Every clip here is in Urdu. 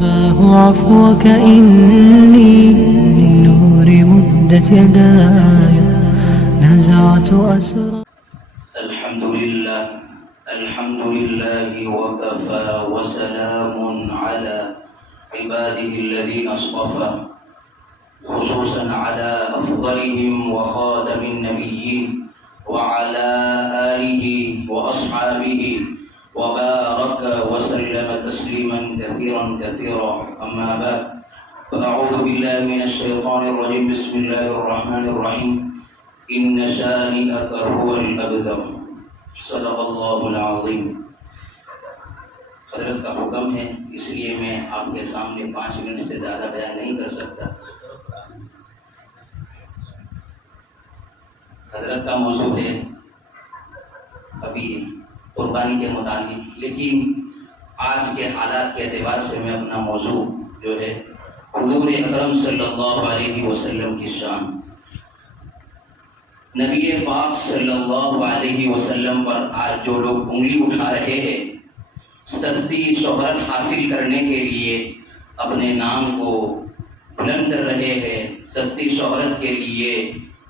رباه عفوك إني للنور مدت يداي نزعت أسرى. الحمد لله وكفى وسلام على عباده الذين اصطفى خصوصا على أفضلهم وخاتم النبيين وعلى آله وأصحابه وبارك وسلم تسليما كثيرا أما بعد فأعوذ بالله من الشيطان الرجيم بسم الله الرحمن الرحيم إن شانئك هو الأبتر صدق اللہ العظیم. حضرت کا حکم ہے اس لیے میں آپ کے سامنے 5 منٹ سے زیادہ بیان نہیں کر سکتا. حضرت کا موضوع ہے ابھی قربانی کے متعلق، لیکن آج کے حالات کے اعتبار سے میں اپنا موضوع جو ہے حضور اکرم صلی اللہ علیہ وسلم کی شان، نبی پاک صلی اللہ علیہ وسلم پر آج جو لوگ انگلی اٹھا رہے ہیں سستی شہرت حاصل کرنے کے لیے اپنے نام کو بلند کر رہے ہیں، سستی شہرت کے لیے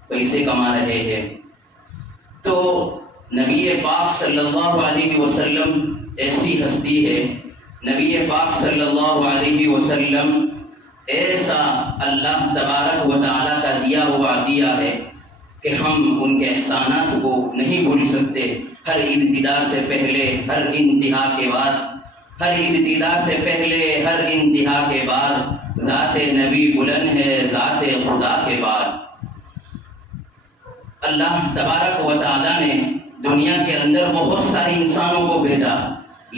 پیسے کما رہے ہیں، تو نبی پاک صلی اللہ علیہ وسلم ایسی ہستی ہے، نبی پاک صلی اللہ علیہ وسلم ایسا اللہ تبارک و تعالیٰ کا دیا ہوا عطیہ ہے کہ ہم ان کے احسانات کو نہیں بھول سکتے. ہر ابتدا سے پہلے، ہر انتہا کے بعد، ہر ابتدا سے پہلے، ہر انتہا کے بعد ذات نبی بلند ہے، ذات خدا کے بعد. اللہ تبارک و تعالیٰ نے دنیا کے اندر بہت سارے انسانوں کو بھیجا،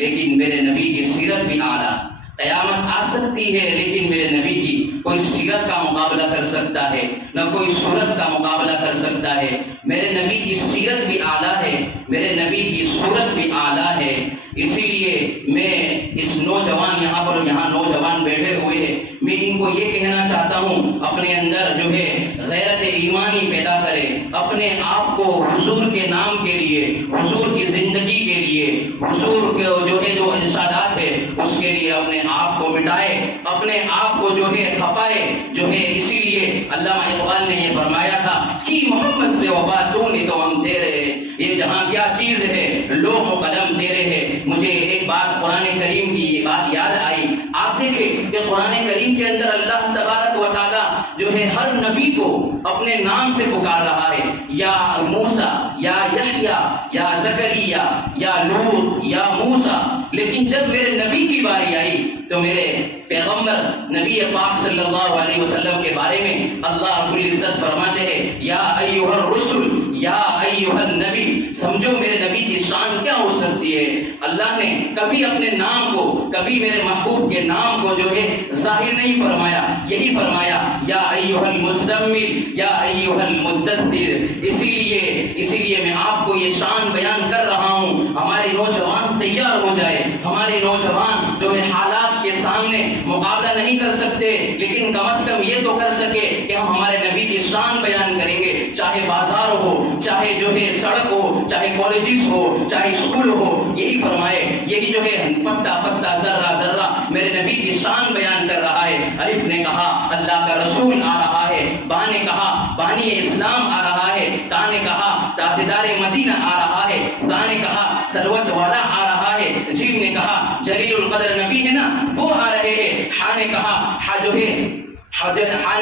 لیکن میرے نبی کی سیرت بھی اعلیٰ. قیامت آ سکتی ہے لیکن میرے نبی کی کوئی سیرت کا مقابلہ کر سکتا ہے نہ کوئی صورت کا مقابلہ کر سکتا ہے. میرے نبی کی سیرت بھی اعلیٰ ہے، میرے نبی کی صورت بھی اعلیٰ ہے. اسی لیے میں اس نوجوان یہاں نوجوان بیٹھے ہوئے ہیں، میں ان کو یہ کہنا چاہتا ہوں اپنے اندر جو ہے غیرت ایمانی پیدا کرے، اپنے آپ کو حضور کے نام کے لیے، حضور کی زندگی کے لیے، حضور کے جو ارشادات ہے اس کے لیے اپنے آپ کو مٹائے، اپنے آپ کو جو ہے کھپائے. اسی لیے علامہ اقبال نے یہ فرمایا تھا کہ محمد سے وفا تو نے تو ہم تیرے، یہ جہاں کیا چیز ہے لوح و قلم تیرے ہے. مجھے ایک بات قرآن کریم کی یہ بات یاد آئی. آپ دیکھیں کہ قرآن کریم کے اندر اللہ تبارک و تعالیٰ جو ہے ہر نبی کو اپنے نام سے پکار رہا ہے، یا موسیٰ، یا یحییٰ، یا زکریا، یا لوط، یا موسیٰ. لیکن جب میرے نبی کی باری آئی تو میرے پیغمبر نبی پاک صلی اللہ علیہ وسلم کے بارے میں اللہ رب العزت فرماتے ہیں یا ایھا الرسل، یا ایھا النبی. سمجھو میرے نبی کی شان کیا ہو سکتی ہے. اللہ نے کبھی اپنے نام کو، کبھی میرے محبوب کے نام کو جو ہے ظاہر نہیں فرمایا، یہی فرمایا یا ایھا المزمل، یا ایھا المدثر. اسی لیے میں آپ کو یہ شان بیان کر رہا ہوں. ہمارے نوجوان تیار ہو جائے، ہمارے نوجوان جو ہے حالات کے سامنے مقابلہ نہیں کر سکتے لیکن کم از کم یہ تو کر سکے کہ ہم ہمارے نبی کی شان بیان کریں گے، چاہے بازار ہو، چاہے جو ہے سڑک ہو، چاہے کالجز ہو، چاہے اسکول ہو. یہی فرمائے، یہی جو ہے پتا پتا ذرہ ذرہ میرے نبی کی شان بیان کر رہا ہے. الف نے کہا اللہ کا رسول آ رہا ہے، با نے کہا بانی اسلام آ رہا ہے، تا نے کہا تاجدار مدینہ آ رہا ہے، تا نے کہا ثروت والا آ رہا ہے، جیم نے کہا جلیل القدر نبی ہے نا وہ آ رہے ہیں، ہاں نے کہا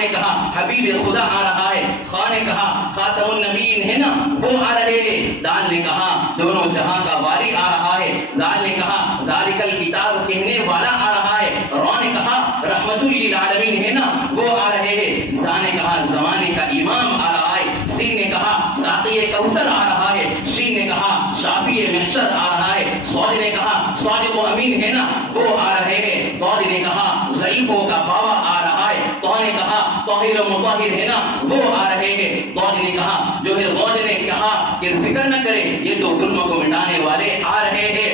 نے کہا حبیب خدا آ رہا ہے، خواہ نے کہا خاتم النبیین ہے نا وہ آ رہے ہیں، دال نے کہا دونوں جہاں کا والی آ رہا ہے، دال نے کہا ذالک الکتاب کہنے والا آ رہا ہے، را نے کہا رحمت للعالمین ہے نا وہ آ رہے ہیں، زا نے کہا زمانے کا امام آ رہا ہے، سین نے کہا ساقی کوثر آ رہا ہے، شین نے کہا شافی محشر آ رہا ہے، صاد نے کہا صادق و امین ہے نا وہ آ رہے ہیں، ضاد نے کہا ضعیفوں کا بابا آ رہا ہے، تو نے کہا طاہر و مطہر ہے نا وہ آ رہے ہیں، ضاد نے کہا جو ہے ضاد نے کہا کہ فکر نہ کریں یہ تو ظلم کو مٹانے والے آ رہے ہیں،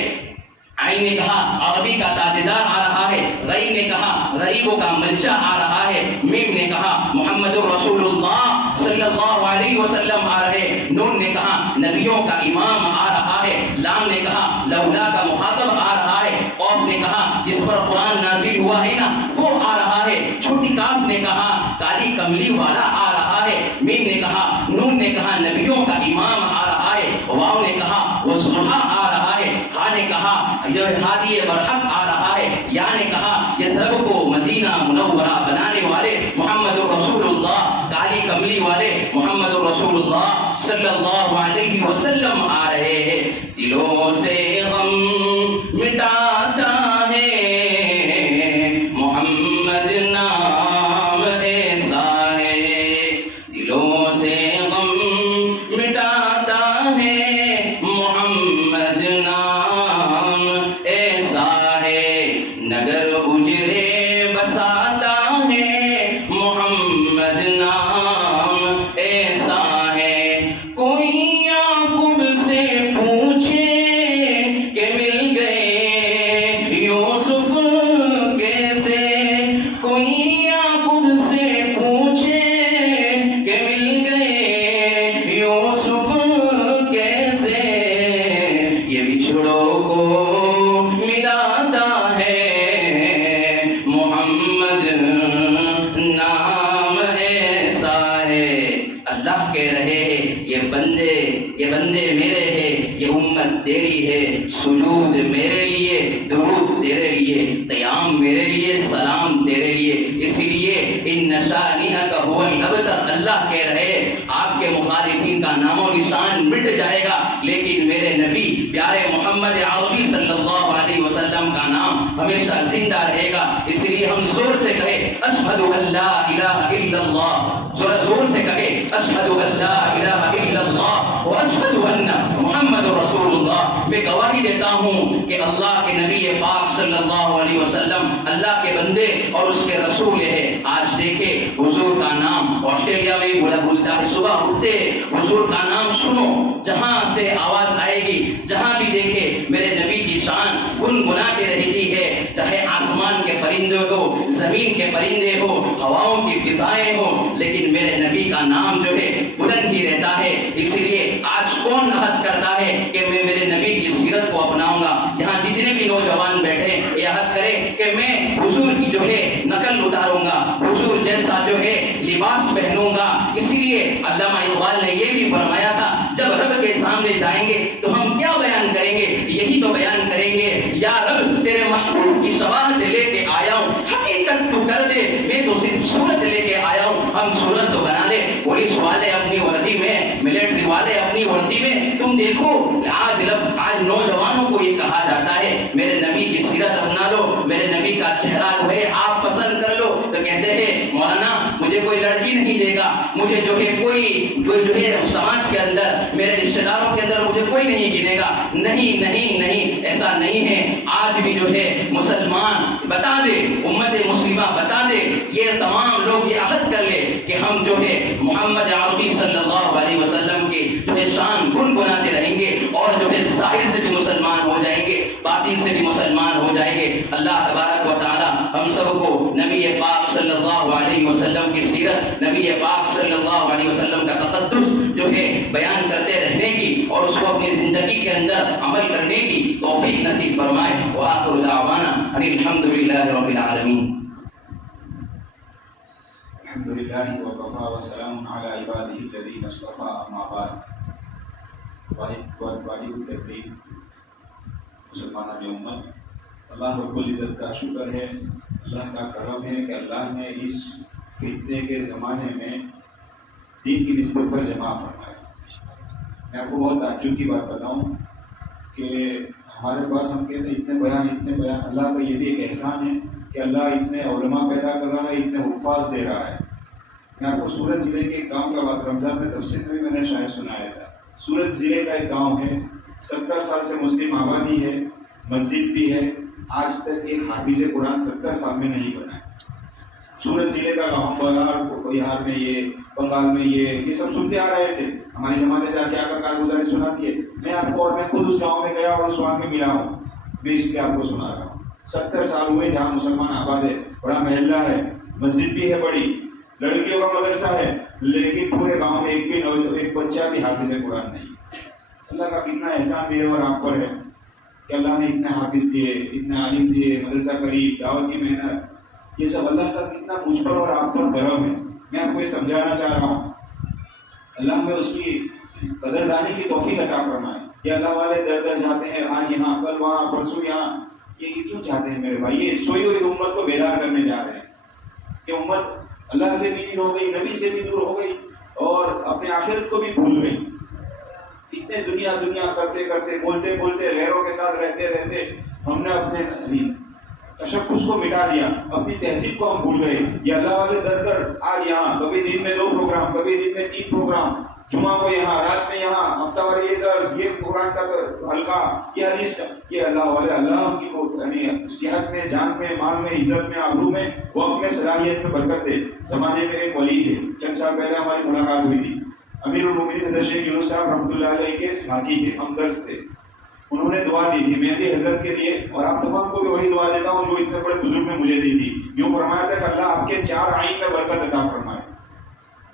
عین نے کہا عربی کا تاجدار آ رہا ہے، غین نے کہا غریبوں کا ملجا آ رہا ہے، میم نے کہا محمد رسول اللہ صلی اللہ علیہ وسلم آ رہے، نون نے کہا نبیوں کا امام آ رہا ہے، لام نے کہا لولا کا مخاطب آ رہا ہے، قوف نے کہا جس پر قرآن نازل ہوا ہے نا وہ آ رہا ہے، چھوٹی کاف نے کہا کالی کملی والا آ رہا ہے، میم نے کہا، نون نے کہا نبیوں کا امام آ رہا ہے، واو نے کہا والضحیٰ آ رہا ہے، ہا نے کہا یہ ہادی برحق آ رہا ہے، یا نے کہا یہ سب کو مدینہ منورہ بنانے والے محمد رسول اللہ، کالی کملی والے محمد رسول اللہ صلی اللہ علیہ وسلم آ رہے ہیں۔ دلوں سے غم مٹاتا ہے محمد نام ایسا ہے، دلوں سے غم مٹاتا ہے محمد نام ایسا ہے، نگر اجرے بساتا ہے محمد نام ایسا ہے، کوئی یعقوب سے پوچھے کہ مل گئے یوسف کیسے، کوئی یعقوب سے پوچھے کہ مل گئے یوسف کیسے، یہ بچھڑوں کو ملاتا ہے محمد نام ایسا ہے۔ اللہ کہہ رہے ہیں یہ بندے میرے ہیں، یہ امت تیری ہے، سجود میرے لیے، درود تیرے لیے، قیام میرے لیے، سلام تیرے لیے، اس لیے ان شانئک هو الابتر، اللہ کہہ رہے ہیں آپ کے مخالفین کا نام و نشان مٹ جائے گا، لیکن میرے نبی پیارے محمد عربی صلی اللہ علیہ وسلم کا نام ہمیشہ زندہ رہے گا۔ اس لیے ہم زور سے کہیں اشہد ان لا الہ الا اللہ، زور سے کہیں اشہد ان لا الہ الا اللہ واشہد ان محمد رسول اللہ۔ میں گواہی دیتا ہوں کہ اللہ کے نبی پاک صلی اللہ علیہ وسلم اللہ کے بندے اور اس کے رسول ہے۔ آج دیکھیں حضور کا نام آسٹریلیا میں بولتا ہے، صبح اٹھتے حضور کا نام سنو، جہاں سے آواز آئے گی، جہاں بھی دیکھے میرے نبی کی شان گنگناتے رہتی ہے، چاہے آسمان کے پرندے ہو، زمین کے پرندے ہو، ہواؤں کی فضائیں ہو، لیکن میرے نبی کا نام جو ہے بلند ہی رہتا ہے۔ اس لیے آج کون عہد کرتا ہے کہ میں میرے نبی کی سیرت کو اپناؤں گا؟ یہاں جتنے بھی نوجوان بیٹھے یہ عہد کریں کہ میں حضور کی جو ہے نقل اتاروں گا، حضور جیسا جو ہے لباس پہنوں گا۔ اس لیے علامہ اقبال نے یہ بھی فرمایا تھا جب رب کے سامنے جائیں گے تو ہم کیا بیان کریں گے؟ یہی تو بیان کریں گے یا رب تیرے محبوب کی شواہد لے کے آیا ہوں، حقیقت تو کر دے، میں تو صرف صورت لے کے آیا ہوں۔ ہم صورت تو بنا لے، پولیس والے اپنی وردی میں، ملٹری والے اپنی وردی میں، تم دیکھو آج نوجوانوں کو یہ کہا جاتا ہے میرے نبی کی سیرت اپنا لو، میرے نبی کا چہرہ جو ہے آپ پسند کر لو، تو کہتے ہیں مولانا مجھے کوئی لڑکی نہیں دے گا، مجھے جو ہے کوئی جو ہے سماج کے اندر، میرے رشتہ داروں کے اندر مجھے کوئی نہیں گنے گا۔ نہیں نہیں نہیں، ایسا نہیں ہے۔ آج بھی جو ہے مسلمان بتا دے، امت مسلمہ بتا دے، یہ تمام لوگ یہ عہد کر لے کہ ہم جو ہے محمد عربی صلی اللہ علیہ وسلم کی جو ہے شان گنگناتے رہیں گے، اور جو ہے ظاہر سے بھی مسلمان ہو جائیں گے، باطن سے بھی مسلمان ہو جائیں گے۔ اللہ تبارک و تعالی ہم سب کو نبی پاک صلی اللہ علیہ وسلم کی سیرت، نبی پاک صلی اللہ علیہ وسلم کا تقدس جو ہے بیان کرتے رہنے کی اور اس کو اپنی زندگی کے اندر عمل کرنے کی توفیق نصیب فرمائے۔ وآخر دعوانا ان الحمد للہ رب العالمین۔ الحمد للہ وکفی وسلام علی عبادہ الذین اصطفی، اما بعد۔ واجب التکریم مسلمانہ کی امت، اللہ رب العزت کا شکر ہے، اللہ کا کرم ہے کہ اللہ نے اس فتنے کے زمانے میں دین کی نسبت پر جمع فرمایا۔ میں آپ کو بہت تعجب کی بات بتاؤں کہ ہمارے پاس ہم کہتے ہیں اتنے بیان، اللہ کا یہ بھی ایک احسان ہے کہ اللہ اتنے علماء پیدا کر رہا ہے، اتنے حفاظ دے رہا ہے۔ میں آپ کو سورت ضلع کے ایک گاؤں کا بات رمضان میں تفسیر میں نے شاید سنایا تھا۔ سورت ضلع کا ایک گاؤں ہے، 70 سال سے مسلم آبادی ہے، مسجد بھی ہے، آج تک ایک حافظ قرآن 70 سال میں نہیں بنا ہے۔ سورت ضلع کا گاؤں، بہار میں یہ، بنگال میں یہ سب سنتے آ رہے تھے، ہماری جماعتیں جا کے آ کر کارگزاری سناتی ہے۔ میں آپ کو، اور میں خود اس گاؤں میں گیا اور اس وہاں کے ملا ہوں، میں اس کے آپ کو سنا رہا ہوں۔ 70 سال ہوئے جہاں مسلمان آباد ہے، بڑا محلہ ہے، مسجد بھی ہے بڑی، لڑکیوں کا مدرسہ ہے، لیکن پورے گاؤں میں ایک بچہ بھی حافظ قرآن نہیں۔ اللہ کا کتنا احسان بھی ہے اور آپ پر ہے کہ اللہ نے اتنے حافظ دیے، اتنے عالم دیے، مدرسہ قریب، دعوت کی محنت، یہ سب اللہ کا کتنا مجھ پر اور آپ پر کرم ہے. میں آپ کو یہ سمجھانا چاہ رہا ہوں. اللہ ہمیں اس کی قدردانی کی توفیق عطا فرمائے. یہ اللہ والے در در جاتے ہیں، آج یہاں، کل وہاں، پرسوں یہاں. یہ کیوں چاہتے ہیں میرے بھائی؟ یہ سوئی ہوئی امت کو بیدار کرنے جا رہے ہیں. یہ امت اللہ سے بھی دور ہو گئی، نبی سے بھی دور ہو گئی، اور اپنے آخرت کو بھی بھول گئی. اتنے دنیا کرتے کرتے، بولتے بولتے، غیروں کے ساتھ رہتے رہتے ہم نے اپنے تشخص کو مٹا دیا، اپنی تہذیب کو ہم بھول گئے. یہ اللہ والے در در آج یہاں، کبھی دن میں 2 پروگرام، کبھی دن میں 3 پروگرام، جمعہ کو یہاں، رات میں یہاں، ہفتہ وار یہ درس، یہ قرآن کا حلقہ، یہ حدیث کا. یہ اللہ والے اللہ کی یعنی صحت میں، جان میں، مال میں، عزت میں، آبرو میں، وقت میں، صلاحیت میں برکت دے. زمانے میں ایک ولی تھے، چند سال پہلے ہماری ملاقات ہوئی تھی. امیر المومنین حضرت شیخ یونس صاحب رحمۃ اللہ علیہ کے ساتھی تھے، ہمدرد تھے. انہوں نے دعا دی تھی، میں بھی حضرت کے لیے اور آپ تمام کو بھی وہی دعا دیتا ہوں جو اتنے بڑے بزرگ نے مجھے دی تھی. یوں فرمایا تھا کہ اللہ آپ کے 4 آئین میں برکت عطا فرمائے.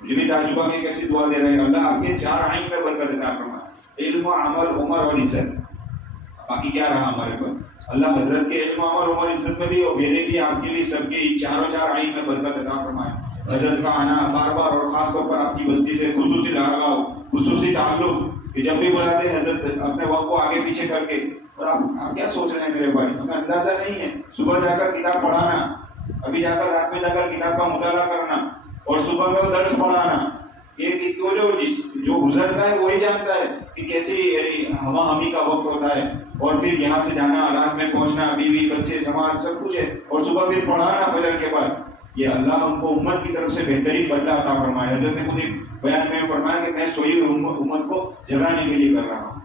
مجھے بھی تعجب کہ کیسی دعا دے رہے ہیں. اللہ آپ کے 4 آئین میں برکت عطا فرمائے، علم، عمل، عمر اور عزت. باقی کیا رہا ہمارے پاس؟ اللہ حضرت کے علم، عمل، عمر، عزت میں بھی اور میرے بھی، آپ کے بھی، سب کے 4 آئین میں برکت عطا فرمائے. حضرت کا آنا بار بار اور خاص طور پر آپ کی بستی سے خصوصی لگاؤ، خصوصی تعلق کہ جب بھی بلاتے ہیں حضرت اپنے وقت کو آگے پیچھے کر کے. اور آپ کیا سوچ رہے ہیں میرے بھائی؟ ہمیں اندازہ نہیں ہے. صبح جا کر کتاب پڑھانا، ابھی جا کر رات میں جا کر کتاب کا مطالعہ کرنا، اور صبح میں درس پڑھانا. یہ جو گزرتا ہے وہی جانتا ہے کہ کیسی ہوا ہمی کا وقت ہوتا ہے. اور پھر یہاں سے جانا، رات میں پہنچنا، بیوی، بچے، سماج، سب کچھ ہے، اور صبح پھر پڑھانا فجر کے بعد. یہ اللہ ہم کو امت کی طرف سے بہترین بدلہ عطا فرمائے. حضرت نے خود بیان میں فرمایا کہ میں سوئی ہوئی امت کو جگانے کے لیے کر رہا ہوں.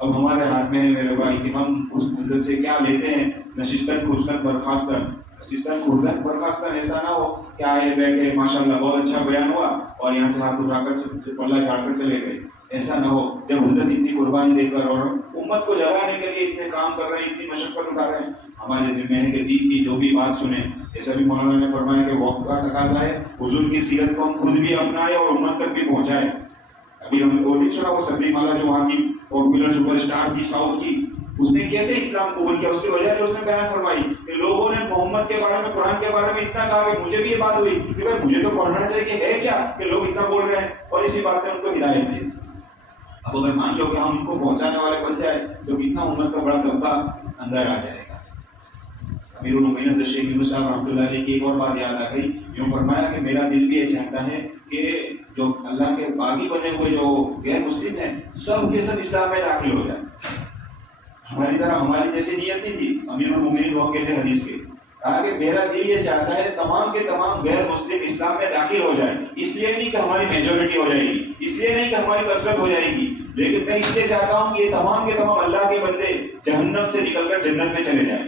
اب ہمارے ہاتھ میں ہے میرے بھائی کہ ہم اس حضرت سے کیا لیتے ہیں. نشستن کھوستن برخاستن، نشستن کھوستن برخاستن. ایسا نہ ہو کہ آئے بیٹھے ماشاءاللہ بہت اچھا بیان ہوا اور یہاں سے ہاتھ اٹھا کر پلہ جھاڑ کر چلے گئے. ایسا نہ ہو. جب حضرت اتنی قربانی دے کر اور امت کو جگانے کے لیے اتنے کام کر رہے ہیں، اتنی مشقت اٹھا رہے ہیں، ہمارے ذمہ ہے کہ دین کی جو بھی بات سنیں. جیسا بھی مولانا نے فرمایا کہ وقت کا تقاضا ہے حضور کی سیرت کو ہم خود بھی اپنائیں اور امت تک بھی پہنچائیں. ابھی ہم نے وہ نہیں سنا، وہ سبری مالا جو وہاں کی پاپولر سپر اسٹار تھی ساؤتھ کی، اس نے کیسے اسلام قبول کیا. اس کی وجہ جو اس نے بیان فرمائی کہ لوگوں نے محمد کے بارے میں، قرآن کے بارے میں اتنا کہا کہ مجھے بھی یہ بات ہوئی کہ بھائی مجھے تو پڑھنا چاہیے کہ ہے کیا کہ لوگ اتنا بول رہے ہیں، اور اسی بات نے ان کو ہدایت دی. اب اگر مان لو کہ ہم ان کو پہنچانے والے بن جائے تو کتنا امت کا بڑا طبقہ اندر آ جائے گا. امیر المومنین حضرت شیخ یونس صاحب رحمۃ اللہ علیہ کی ایک اور بات یاد آ گئی. یوں فرمایا کہ میرا دل بھی یہ چاہتا ہے کہ جو اللہ کے باغی بنے ہوئے جو غیر مسلم ہیں سب کے سب اسلام میں داخل ہو جائیں. ہماری طرح ہماری جیسی نیت نہیں تھی. امیر المومنین وہ کہتے ہیں حدیث کے، کہا کہ میرا دل یہ چاہتا ہے تمام کے تمام غیر مسلم اسلام میں داخل ہو جائیں. اس لیے نہیں کہ ہماری میجورٹی ہو جائے گی، اس لیے نہیں کہ ہماری کثرت ہو جائے گی، لیکن میں اس لیے چاہتا ہوں کہ یہ تمام کے تمام اللہ کے بندے جہنم سے نکل کر جنت میں چلے جائیں.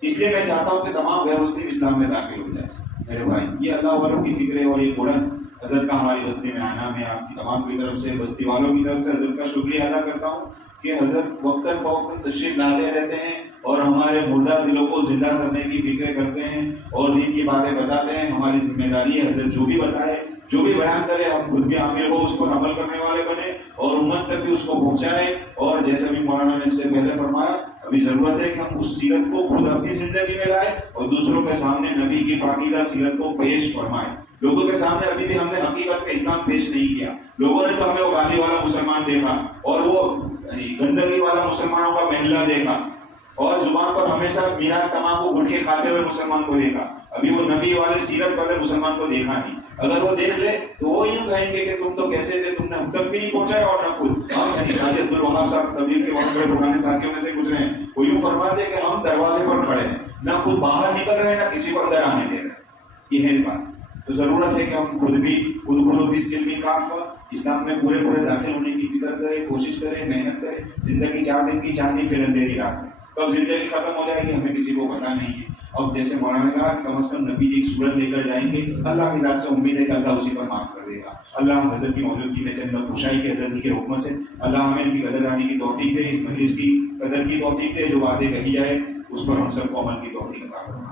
اس لیے میں چاہتا ہوں کہ تمام غیر مسلم اسلام میں داخل ہو جائیں. میرے بھائی یہ اللہ والوں کی فکر ہے. اور یہ قرآن حضرت کا ہماری بستی میں آنا، میں آپ کی تمام کی طرف سے، بستی والوں کی طرف سے حضرت کا شکریہ ادا کرتا ہوں کہ حضرت وقتاً فوقتاً تشریف لاتے رہتے ہیں اور ہمارے مردہ دلوں کو زندہ کرنے کی فکریں کرتے ہیں اور دین کی باتیں بتاتے ہیں. ہماری ذمہ داری ہے حضرت جو بھی بتائے، جو بھی بیان کرے، ہم خود بھی عامل ہو، اس پر عمل کرنے والے بنے اور امت تک بھی اس کو پہنچائے. اور جیسے بھی مولانا نے اس سے پہلے فرمایا، ابھی ضرورت ہے کہ ہم اس سیرت کو خود اپنی زندگی میں لائیں اور دوسروں کے سامنے نبی کی پاکیزہ سیرت کو پیش فرمائیں. لوگوں کے سامنے ابھی بھی ہم نے حقیقت کا اسلام پیش نہیں کیا. لوگوں نے تو ہمیں وہ گالی والا مسلمان دیکھا اور وہ گندگی والا مسلمانوں کا محلہ دیکھا اور زبان پر ہمیشہ میراث تمام کو گھٹ کے کھاتے ہوئے مسلمان کو دیکھا. ابھی وہ نبی والے سیرت والے مسلمان کو دیکھا نہیں. اگر وہ دیکھ لے تو وہ یوں کہیں گے کہ تم تو کیسے تھے، تم نے ہم تک بھی نہیں پہنچایا اور نہ خود. ہم حاجی عبدالوہاب صاحب تبلیغ کے وقت بڑے پرانے ساتھیوں میں سے گزرے ہیں، وہ یوں فرماتے کہ ہم دروازے پر کھڑے ہیں، نہ خود باہر نکل رہے ہیں نہ کسی کو اندر آنے دے رہے. یہ ہے بات. تو ضرورت ہے کہ ہم خود بھی خود اس علمی کام اسلام میں پورے داخل ہونے کی فکر کریں، کوشش کریں، محنت کریں. زندگی 4 دن کی چاندنی پھر اندھیری رات میں. کب زندگی ختم ہو جائے گی ہمیں کسی کو پتا نہیں ہے. اب جیسے مولانا نے کہا کہ کم از کم نبی کی ایک صورت لے کر جائیں گے، اللہ کی ذات سے امید ہے کہ اللہ اسی پر معاف کر دے گا. اللہ ہم حضرت کی موجودگی میں چند خوشائی کے حضرت کے حکم سے اللہ ہمیں ان کی قدر لانے کی توفیق دے، اس مجلس کی قدر کی توفیق دے، جو باتیں کہی جائے اس پر ہم سب کو عمل کی توفیق عطا فرمائے.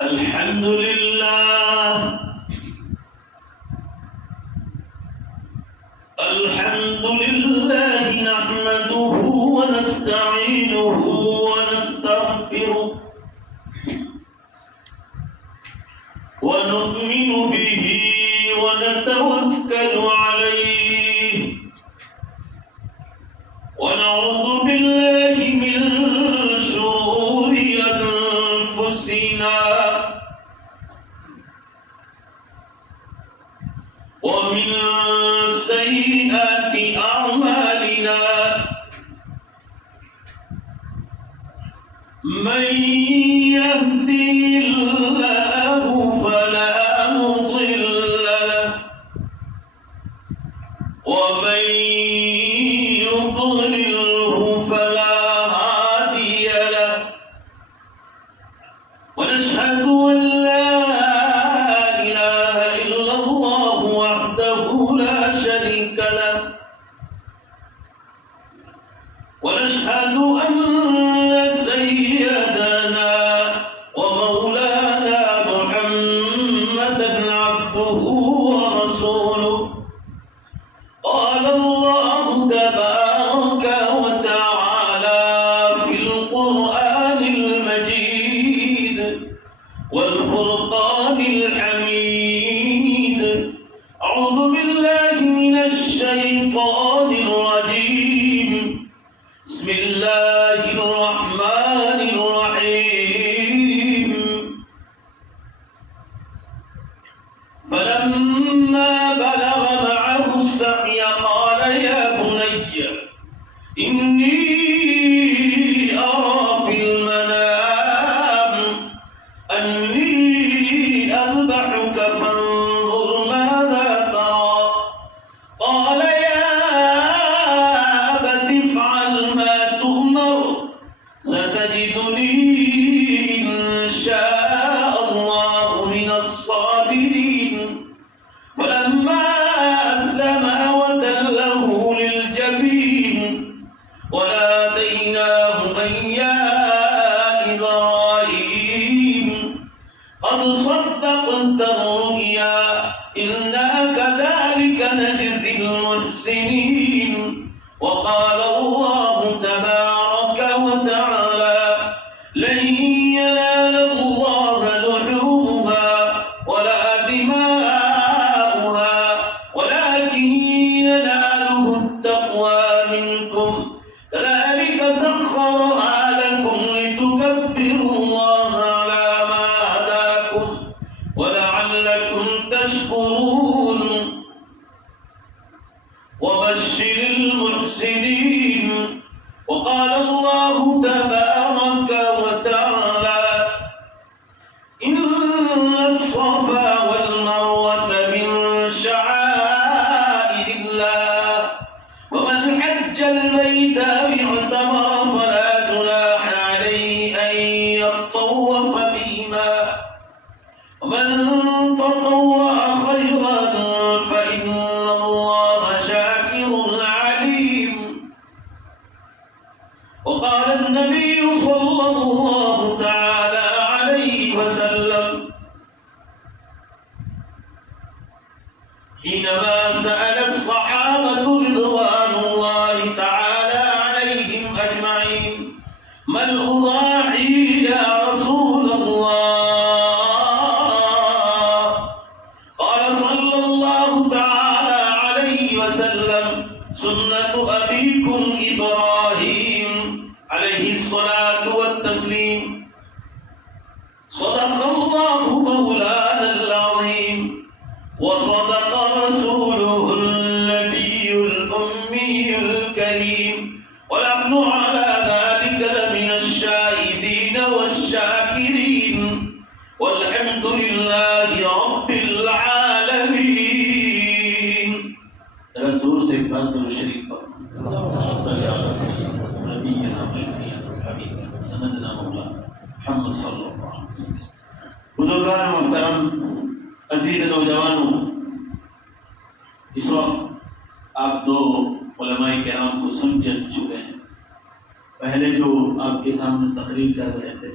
الحمد لله نحمده ونستعينه ونستغفره ونستغفره ونؤمن به ونتوكل عليه ونعوذ بالله من شرور أنفسنا ومن سيئات أعمالنا من يهدي الله فلا مضل له ومن يضلله فلا هادي له ونشهد أن لا إله إلا الله وحده لا شريك له ونشهد أن سيدنا ومولانا محمدا عبده ورسوله قال الله تبارك وتعالى في القرآن المجيد والفرقان الحميد أعوذ بالله من الشيطان الرجيم بسم الله الرحمن الرحيم فلما بلغ معه السعي قال يا بني إني أرى في المنام أني أذبحك فانظر ماذا ترى قال يا أبت افعل ما تؤمر ستجدني إن شاء الله من الصابرين فلما أسلما وتله للجبين وناديناه أن يا إبراهيم قد صدقت الرؤيا إنا كذلك نجزي المحسنين وقال الله تبارك وتعالى لن ينال الله لحومها ولا دماؤها ولكن يناله التقوى منكم كذلك سخرها لكم لتكبروا الله على ما هداكم ولعلكم تشكرون وبشر المحسنين وقال الله تبارك وتعالى إن الصفا والمروة من شعائر الله ومن حج البيت واعتمر فلا جناح عليه أن يطوف بهما ومن تطوع خيرا فإن الله شاكر عليم وقال النبي صلى الله تعالى عليه وسلم حينما سأل الصحابة رضوان الله تعالى عليهم أجمعين ما الأضاحي يا رسول الله قال صلى الله تعالى عليه وسلم سنة أبيكم إبراهيم عليه الصلاة والتسليم صدق الله مولانا العظيم وصدق رسوله النبي الأمي الكريم ونحن على ذلك لمن الشاهدين والشاكرين والحمد لله رب العالمين رسول سے بند شریف محمد صلی اللہ علیہ وسلم بزرگان محترم عزیز نوجوانوں اس وقت آپ دو علماء کرام کو سن چکے ہیں پہلے جو آپ کے سامنے تقریر کر رہے تھے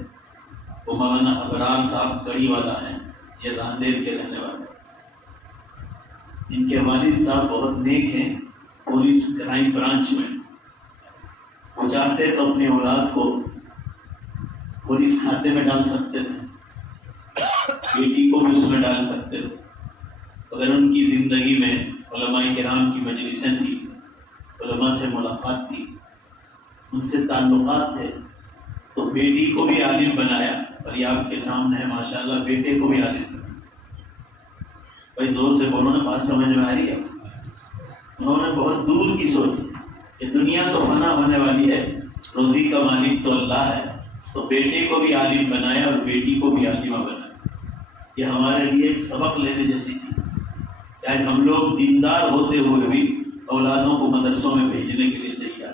وہ مولانا ابرار صاحب کڑی والا ہیں یہ راندیر کے رہنے والے ان کے والد صاحب بہت نیک ہیں پولیس کرائم برانچ میں وہ چاہتے تو اپنی اولاد کو پولیس کھاتے میں ڈال سکتے تھے، بیٹی کو بھی اس میں ڈال سکتے تھے. اگر ان کی زندگی میں علماء کرام کی مجلسیں تھیں، علماء سے ملاقات تھی، ان سے تعلقات تھے، تو بیٹی کو بھی عالم بنایا. اور یہ آپ کے سامنے ہے ماشاءاللہ، بیٹے کو بھی عالم بنایا. بھائی زور سے بولو نا، بات سمجھ میں آ رہی ہے؟ انہوں نے بہت دور کی سوچی کہ دنیا تو فنا ہونے والی ہے، روزی کا مالک تو اللہ ہے. تو بیٹے کو بھی عالم بنایا اور بیٹی کو بھی عالمہ بنایا. یہ ہمارے لیے ایک سبق لینے جیسی چیز. آج ہم لوگ دیندار ہوتے ہوئے بھی اولادوں کو مدرسوں میں بھیجنے کے لیے تیار.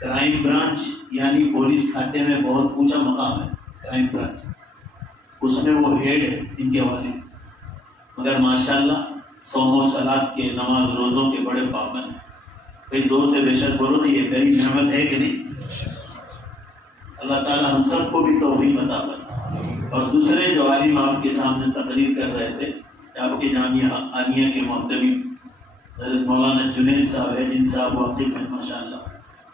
کرائم برانچ یعنی پولیس کھاتے میں بہت اونچا مقام ہے کرائم برانچ، اس میں وہ ہیڈ ہے ان کے والد. مگر ماشاءاللہ صوم و صلات کے، نماز روزوں کے بڑے پابند ہیں. کوئی زور سے بے شک بولو نا، یہ بڑی نعمت ہے کہ نہیں؟ اللہ تعالیٰ ہم سب کو بھی توفیق عطا فرمائے. اور دوسرے جو عالم آپ کے سامنے تقریر کر رہے تھے، آپ کے جامعہ حقانیہ کے محتمم حضرت مولانا جنید صاحب ہے، جن سے آپ واقف ہیں ماشاءاللہ.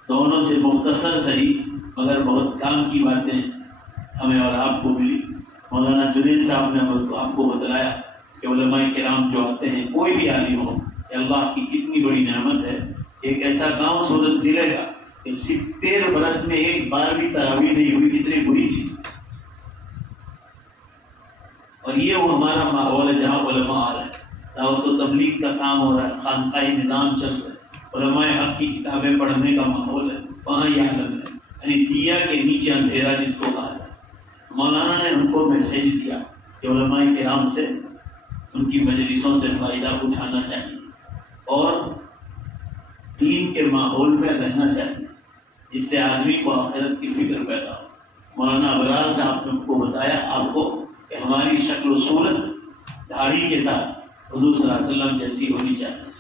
دونوں سے مختصر صحیح مگر بہت کام کی باتیں ہمیں اور آپ کو ملی. مولانا جنید صاحب نے آپ کو بتلایا کہ علماء کرام جو آتے ہیں، کوئی بھی عالم ہو، اللہ کی کتنی بڑی نعمت ہے. ایک ایسا گاؤں سورت ضلع کا کہ 70 برس میں ایک بار بھی تراویح نہیں ہوئی، کتنی بری چیز. اور یہ وہ ہمارا ماحول ہے جہاں علماء آ رہے ہیں، دعوت و تبلیغ کا کام ہو رہا ہے، خانقاہی نظام چل رہا ہے، علماء حق کی کتابیں پڑھنے کا ماحول ہے. وہاں یہ عالم ہے، یعنی دیا کے نیچے اندھیرا جس کو کہا جائے. مولانا نے ان کو میسیج دیا کہ علماء کرام سے، ان کی مجلسوں سے فائدہ اٹھانا چاہیے اور دین کے ماحول میں رہنا چاہیے، جس سے آدمی کو آخرت کی فکر پیدا ہو. مولانا ابرار صاحب نے ان کو بتایا آپ کو کہ ہماری شکل و صورت داڑھی کے ساتھ حضور صلی اللہ علیہ وسلم جیسی ہونی چاہیے.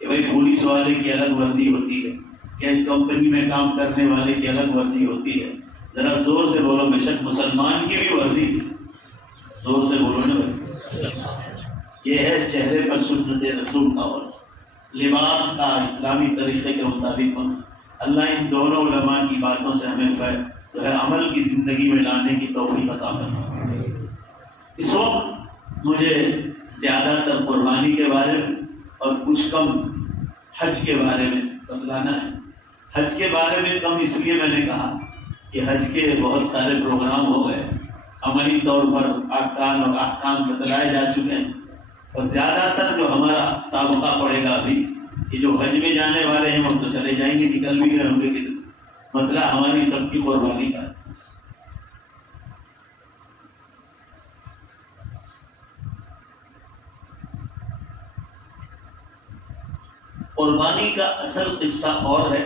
کہ بھائی پولیس والے کی الگ وردی ہوتی ہے، گیس کمپنی میں کام کرنے والے کی الگ وردی ہوتی ہے. ذرا زور سے بولو، بے شک مسلمان کی بھی وردی، زور سے بولو نا بھائی. یہ ہے چہرے پر سنت رسول کا ورد، لباس کا اسلامی طریقے کے مطابق. اللہ ان دونوں علماء کی باتوں سے ہمیں جو ہے عمل کی زندگی میں لانے کی توفیق عطا فرمائے. اس وقت مجھے زیادہ تر قربانی کے بارے میں اور کچھ کم حج کے بارے میں بتلانا ہے. حج کے بارے میں کم اس لیے میں نے کہا کہ حج کے بہت سارے پروگرام ہو گئے، عملی طور پر ارکان اور احکام بتلائے جا چکے ہیں. اور زیادہ تر جو ہمارا سابقہ پڑے گا ابھی، یہ جو حج میں جانے والے ہیں وہ تو چلے جائیں گے، نکل بھی گئے ہوں گے. مسئلہ ہماری سب کی قربانی کا ہے. قربانی کا اصل قصہ اور ہے،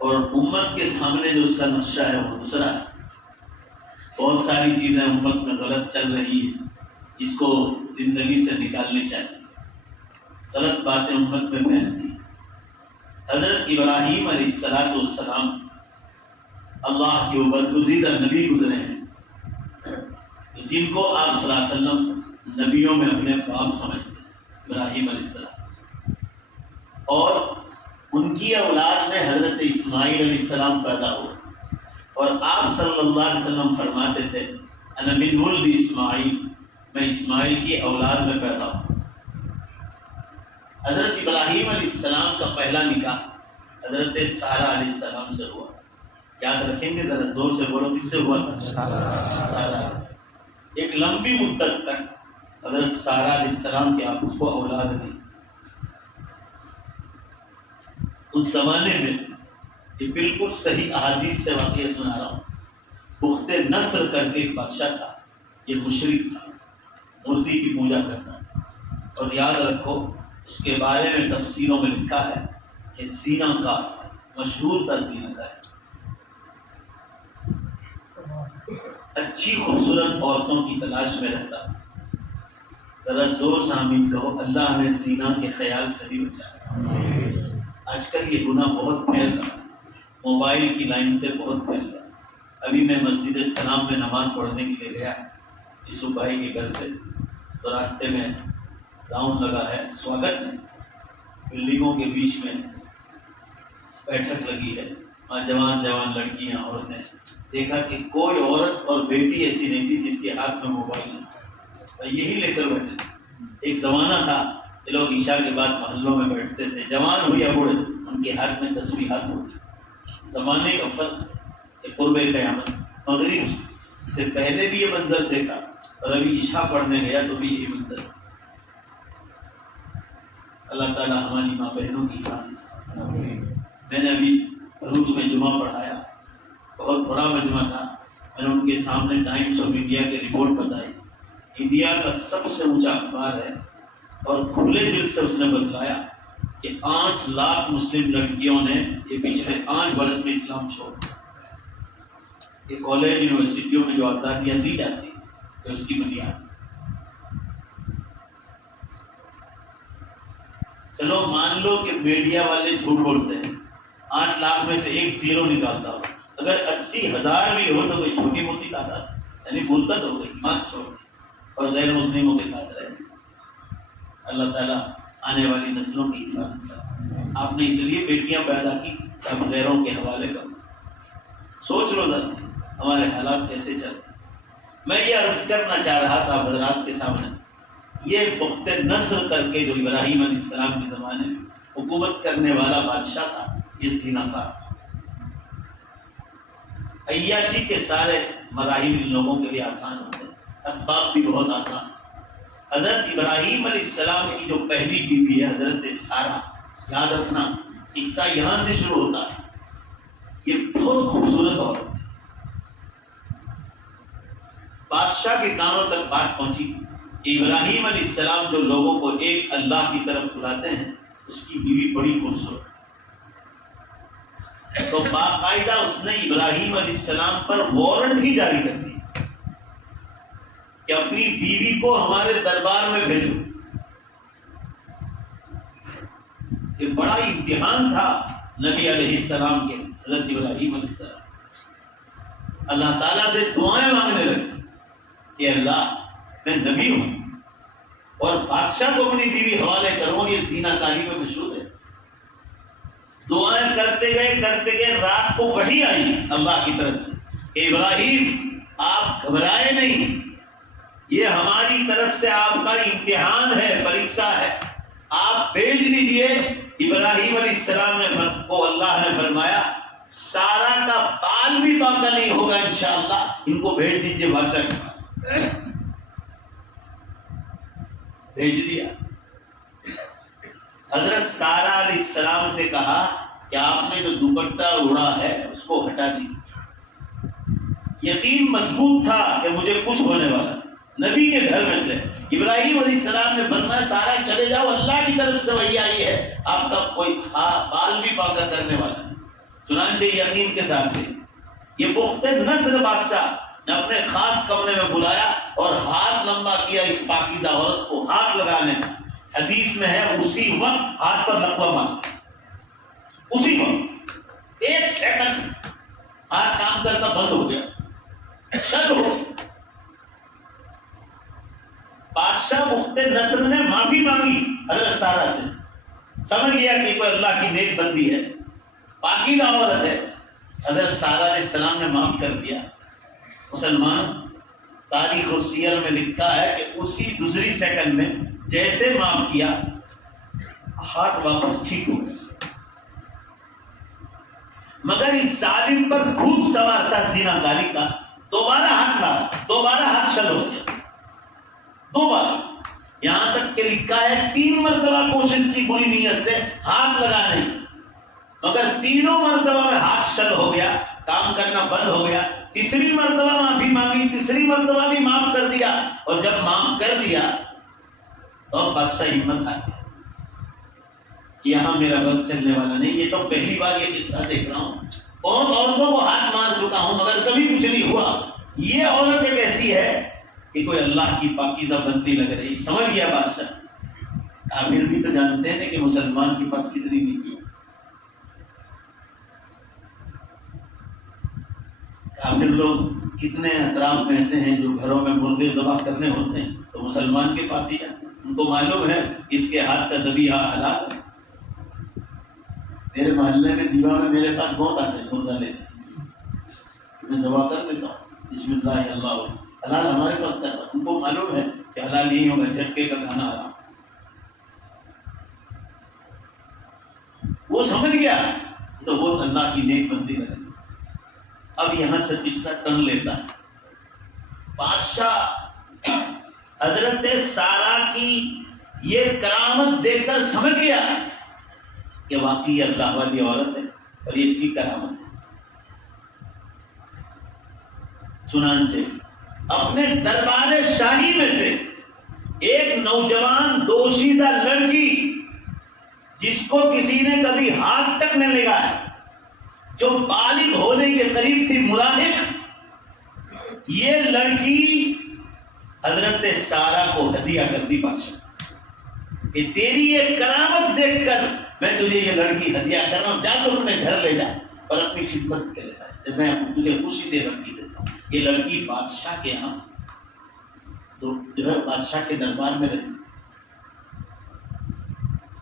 اور امت کے سامنے جو اس کا نقشہ ہے وہ دوسرا ہے. بہت ساری چیزیں امت میں غلط چل رہی ہیں، اس کو زندگی سے نکالنی چاہیے. غلط باتیں امت میں پھیلتی ہیں. حضرت ابراہیم علیہ السلام اللہ کے برگزیدہ نبی گزرے ہیں، جن کو آپ صلی اللہ علیہ وسلم نبیوں میں اپنے باپ سمجھتے ہیں، ابراہیم علیہ السلام. اور ان کی اولاد میں حضرت اسماعیل علیہ السلام پیدا ہوئے، اور آپ صلی اللہ علیہ وسلم فرماتے تھے انا من ولد اسماعیل، میں اسماعیل کی اولاد میں پیدا ہوں. حضرت ابراہیم علیہ السلام کا پہلا نکاح حضرت سارہ علیہ السلام سے ہوا. یاد رکھیں گے، ذرا زور سے بولو، کس سے ہوا تھا؟ سارہ. ایک لمبی مدت تک حضرت سارہ علیہ السلام کے آپ کو اولاد نہیں. اس زمانے میں یہ بالکل صحیح احادیث سے واقعہ سنا رہا ہوں. پخت نصر کر کے ایک بادشاہ تھا، یہ مشرک تھا، مورتی کی پوجا کرتا. اور یاد رکھو اس کے بارے میں تفسیروں میں لکھا ہے کہ زنا کا مشہور تر زنا کا ہے. اچھی خوبصورت عورتوں کی تلاش میں رہتا. ذرا زور سے آمین کہو. اللہ ہمیں زنا کے خیال سے بھی بچائے. آج کل یہ گناہ بہت پھیل رہا ہے، موبائل کی لائن سے بہت پھیل رہا ہے. ابھی میں مسجد السلام میں نماز پڑھنے کے لیے گیا یوسف بھائی کے گھر سے، تو راستے میں راؤنڈ لگا ہے سواگت میں، بلڈنگوں کے بیچ میں بیٹھک لگی ہے. اور جوان جوان لڑکیاں عورتیں، دیکھا کہ کوئی عورت اور بیٹی ایسی نہیں تھی جس کے ہاتھ میں موبائل نہیں، یہی لے کر بیٹھے تھے۔ ایک زمانہ تھا کہ لوگ عشاء کے بعد محلوں میں بیٹھتے تھے، جوان ہو یا بوڑھے ان کے ہاتھ میں تسبیحات ہوتی۔ زمانے کا فرق کہ قرب قیامت مغرب سے پہلے بھی یہ منظر دیکھا اور ابھی عشاء پڑھنے گیا تو بھی یہ منظر۔ اللہ تعالیٰ ہماری ماں بہنوں کی حفاظت۔ میں نے ابھی بھروچ میں جمعہ پڑھایا، بہت بڑا مجمع تھا، میں نے ان کے سامنے ٹائمز آف انڈیا کی رپورٹ بتائی، انڈیا کا سب سے اونچا اخبار ہے، اور کھلے دل سے اس نے بتلایا کہ 8 لاکھ مسلم لڑکیوں نے یہ پچھلے 8 برس میں اسلام چھوڑا۔ یہ کالج یونیورسٹیوں میں جو آزادیاں دی جاتی ہیں اس کی بنیاد۔ چلو مان لو کہ میڈیا والے جھوٹ بولتے ہیں، 8 لاکھ میں سے ایک زیرو نکالتا ہو، اگر 80,000 بھی ہو تو کوئی چھوٹی موٹی تعداد، یعنی فرقت ہو گئی، مت چھوڑ اور غیر مسلموں کے ساتھ رہے۔ اللہ تعالیٰ آنے والی نسلوں کی حفاظت کرے۔ آپ نے اس لیے بیٹیاں پیدا کی اب غیروں کے حوالے کرو۔ سوچ لو ذرا ہمارے حالات کیسے چل رہے۔ میں یہ عرض کرنا چاہ رہا تھا حضرات کے سامنے، یہ بخت نصر کر کے جو ابراہیم علیہ السلام کے زمانے میں حکومت کرنے والا بادشاہ تھا، یہ زینہ کار تھا۔ عیاشی کے سارے مراحل ان لوگوں کے لیے آسان ہوتے ہیں، اسباب بھی بہت آسان۔ حضرت ابراہیم علیہ السلام کی جو پہلی بیوی ہے حضرت سارہ، یاد رکھنا قصہ یہاں سے شروع ہوتا ہے، یہ بہت خوبصورت عورت ہے۔ بادشاہ کے کانوں تک بات پہنچی کہ ابراہیم علیہ السلام جو لوگوں کو ایک اللہ کی طرف بلاتے ہیں اس کی بیوی بڑی خوبصورت ہے۔ تو باقاعدہ اس نے ابراہیم علیہ السلام پر وارنٹ ہی جاری کر دی کہ اپنی بیوی کو ہمارے دربار میں بھیجو۔ یہ بڑا امتحان تھا نبی علیہ السلام کے، حضرت ابراہیم علیہ السلام اللہ تعالیٰ سے دعائیں مانگنے لگے کہ اللہ میں نبی ہوں اور بادشاہ کو اپنی بیوی حوالے کروں، یہ زینہ کاری میں مشہور ہے۔ دعائیں کرتے گئے رات کو وحی آئی اللہ کی طرف سے کہ ابراہیم آپ گھبرائے نہیں، یہ ہماری طرف سے آپ کا امتحان ہے، پریکشا ہے، آپ بھیج دیجئے۔ ابراہیم علیہ السلام کو اللہ نے فرمایا سارا کا بال بھی باقی نہیں ہوگا انشاءاللہ، ان کو بھیج دیجئے بادشاہ کے پاس۔ بھیج دیا۔ حضرت سارہ علیہ السلام سے کہا کہ آپ نے جو دوپٹہ اوڑھا ہے اس کو ہٹا دیجیے۔ یقین مضبوط تھا کہ مجھے کچھ ہونے والا، نبی کے گھر میں سے۔ ابراہیم علیہ السلام نے فرمایا سارہ چلے جاؤ، اللہ کی طرف سے وحی آئی ہے، آپ کا کوئی بال بھی پاکا کرنے والا ہے۔ چنانچہ یقین کے ساتھ یہ بخت نصر بادشاہ نے اپنے خاص کمرے میں بلایا اور ہاتھ لمبا کیا اس پاکیزہ عورت کو ہاتھ لگانے کا۔ حدیث میں ہے اسی وقت ہاتھ پر لقوہ مارا، اسی وقت 1 سیکنڈ ہاتھ کام کرنا بند ہو گیا، شد ہو گیا۔ بادشاہ بخت نصر نے معافی مانگی حضرت سارہ سے، سمجھ گیا کہ کوئی اللہ کی نیک بندی ہے، پاکیزہ عورت ہے۔ حضرت سارہ علیہ السلام نے معاف کر دیا۔ مسلمان تاریخ و سیر میں لکھا ہے کہ اسی دوسری سیکنڈ میں جیسے معاف کیا ہاتھ واپس ٹھیک ہو گیا، مگر اس ظالم پر بھوت سوار تھا زنا کاری کا، دوبارہ ہاتھ مارا، دوبارہ ہاتھ شل ہو گیا، دوبارہ، یہاں تک کہ لکھا ہے 3 مرتبہ کوشش کی بری نیت سے ہاتھ لگانے کی، مگر تینوں مرتبہ میں ہاتھ شل ہو گیا، کام کرنا بند ہو گیا۔ تیسری مرتبہ معافی مانگی، تیسری مرتبہ بھی معاف کر دیا، اور جب معاف کر دیا تو بادشاہ ہمت آ گیا، یہاں میرا بس چلنے والا نہیں، یہ تو پہلی بار یہ قصہ دیکھ رہا ہوں، بہت عورتوں کو ہاتھ مار چکا ہوں مگر کبھی کچھ نہیں ہوا، یہ عورت ایک ایسی ہے کہ کوئی اللہ کی پاکیزہ بنتی لگ رہی۔ سمجھ گیا بادشاہ، کافر بھی تو جانتے ہیں کہ مسلمان کے پاس کتنی نیکی ہے۔ کافر لوگ کتنے اطراف میں ایسے ہیں جو گھروں میں مرغے ذبح کرنے ہوتے ہیں تو مسلمان کے پاس ہی جاتے ہیں، ان کو معلوم ہے اس کے ہاتھ کا ذبیحہ حلال ہے۔ میرے محلے میں دیوا میں میرے پاس بہت آتے ہیں مردہ لیتے میں دعا کر دیتا ہوں بسم اللہ اللہ حلال ہمارے پاس کرتا ان کو معلوم ہے کہ حلال نہیں ہوگا جھٹکے کا کھانا حرام وہ سمجھ گیا تو وہ اللہ کی نیک بندی کرے. اب یہاں سے قصہ ٹن لیتا ہے. بادشاہ حضرت سارا کی یہ کرامت دیکھ کر سمجھ گیا کہ واقعی اللہ والی عورت ہے اور یہ اس کی کرامت ہے. چنانچہ اپنے دربار شاہی میں سے ایک نوجوان دوشیزہ لڑکی جس کو کسی نے کبھی ہاتھ تک نہ لگایا, جو بالغ ہونے کے قریب تھی, مراہق, یہ لڑکی حضرت سارا کو ہدیہ کر دی بادشاہ کہ تیری یہ کرامت دیکھ کر میں تجھے یہ لڑکی ہدیہ کر رہا ہوں, جا تو اپنے گھر لے جا اور اپنی خدمت کرے گا, اس سے میں تجھے خوشی سے لڑکی دیتا ہوں. یہ لڑکی بادشاہ کے یہاں تو جو ہے بادشاہ کے دربار میں رہی.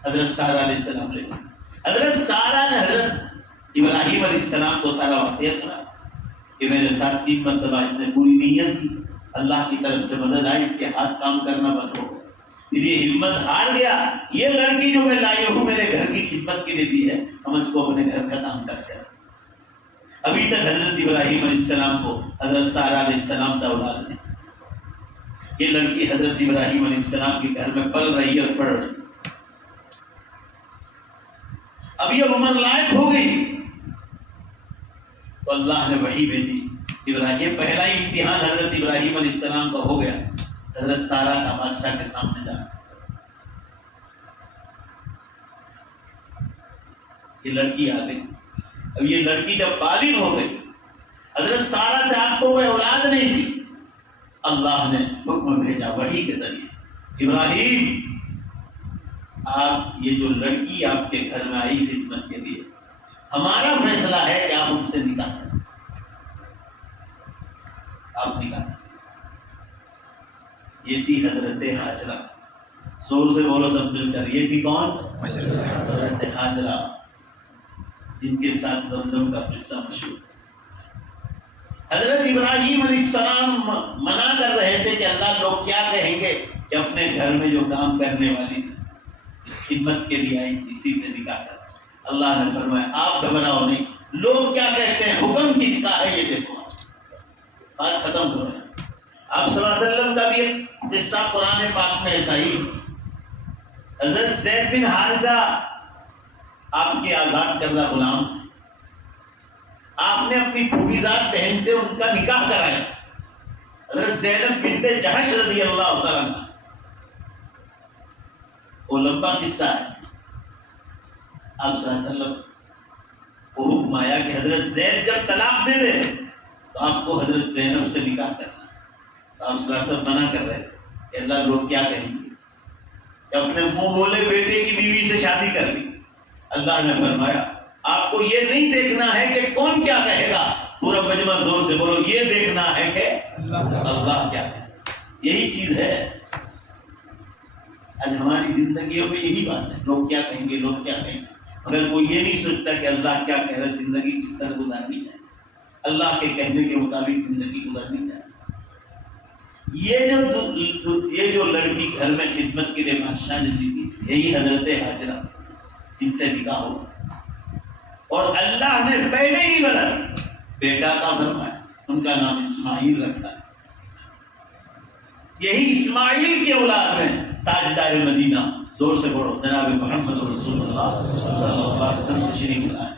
حضرت سارا علیہ السلام لے گئے. حضرت سارا نے حضرت ابراہیم علیہ السلام کو سارا واقعہ سنا کہ میرے ساتھ 3 مرتبہ اس نے پوری نیت کی, اللہ کی طرف سے مدد آئی, اس کے ہاتھ کام کرنا بند ہو گیا, پھر یہ ہمت ہار گیا. یہ لڑکی جو میں لائی ہوں میرے گھر کی خدمت کے لیے دی ہے, ہم اس کو اپنے گھر کا کام کاج کریں. ابھی تک حضرت ابراہیم علیہ السلام کو حضرت سارا علیہ السلام سے اولاد نہیں. یہ لڑکی حضرت ابراہیم علیہ السلام کے گھر میں پل رہی اور پڑھ رہی. اب یہ عمر لائق ہو گئی تو اللہ نے وحی بھیجی. ابراہیم پہلا ہی امتحان حضرت ابراہیم علیہ السلام کا ہو گیا. حضرت سارا کا بادشاہ کے سامنے جانا. یہ لڑکی آ گئی. اب یہ لڑکی جب بالغ ہو گئی, حضرت سارا سے آپ کو کوئی اولاد نہیں تھی, اللہ نے حکم بھیجا وحی کے ذریعے, ابراہیم آپ یہ جو لڑکی آپ کے گھر میں آئی خدمت کے لیے, ہمارا فیصلہ ہے کہ آپ ان سے نکاح کریں. آپ نکاح کریں. یہ تھی حضرت حاجرہ. زور سے بولو سب مل کر, یہ تھی کون؟ حضرت حاجرہ, جن کے ساتھ زمزم کا قصہ مشہور. حضرت ابراہیم علیہ السلام منع کر رہے تھے کہ اللہ لوگ کیا کہیں گے کہ اپنے گھر میں جو کام کرنے والی تھی, خدمت کے لیے آئی تھی, اسی سے نکاح کر. اللہ نے فرمایا آپ گھبراؤ نہیں, لوگ کیا کہتے ہیں, حکم کس کا ہے یہ دیکھو. بات ختم ہو رہا ہے. آپ صلی اللہ علیہ وسلم کا بھی ایک قصہ قرآن پاک میں ایسا ہی. حضرت زید بن حارثہ آپ کے آزاد کردہ غلام تھے. آپ نے اپنی پھوپھیزاد بہن سے ان کا نکاح کرایا. حضرت زینب بنت جہش رضی اللہ تعالیٰ عنہ, وہ لمبا قصہ ہے. آپ صلی اللہ علیہ وسلم کو حکم آیا کہ حضرت زید جب طلاق دے دے تو آپ کو حضرت زینب سے نکاح کرنا. تو آپ صلی اللہ علیہ وسلم منع کر رہے تھے کہ اللہ لوگ کیا کہیں گے کہ اپنے منہ بولے بیٹے کی بیوی سے شادی کر لی. اللہ نے فرمایا آپ کو یہ نہیں دیکھنا ہے کہ کون کیا کہے گا, پورا مجمع زور سے بولو, یہ دیکھنا ہے کہ اللہ کیا کہے. یہی چیز ہے آج ہماری زندگیوں میں, یہی بات ہے, لوگ کیا کہیں گے, لوگ کیا کہیں گے, مگر وہ یہ نہیں سوچتا کہ اللہ کیا کہہ رہا ہے, زندگی کس طرح گزارنی چاہیے, اللہ کے کہنے کے مطابق زندگی گزارنی چاہیے. یہ جو لڑکی گھر میں خدمت کے لیے بادشاہ نے دی تھی, یہی حضرت حاجرہ, ان سے نکاح ہوا اور اللہ نے پہلے ہی برس بیٹا کا فرمایا, ان کا نام اسماعیل رکھا. یہی اسماعیل کی اولاد میں تاجدار مدینہ, زور سے پڑھو, جناب محمد رسول اللہ صلی اللہ علیہ وسلم تشریف لائے.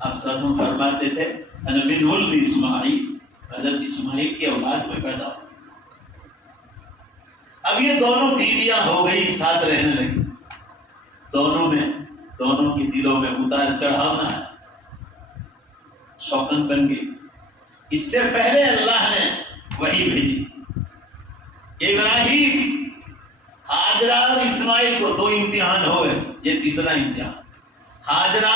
آپ صلی اللہ علیہ وسلم فرماتے تھے انا من ولد اسماعیل, حضرت اسماعیل کی اولاد میں پیدا ہو. اب یہ دونوں بیویاں ہو گئی, ساتھ رہنے لگی. دونوں کی دلوں میں اتار چڑھانا ہے, شوقن بن گئی. اس سے پہلے اللہ نے وحی بھیجی. ابراہیم, حاجرہ اور اسماعیل کو 2 امتحان ہو گئے, یہ تیسرا امتحان. حاجرہ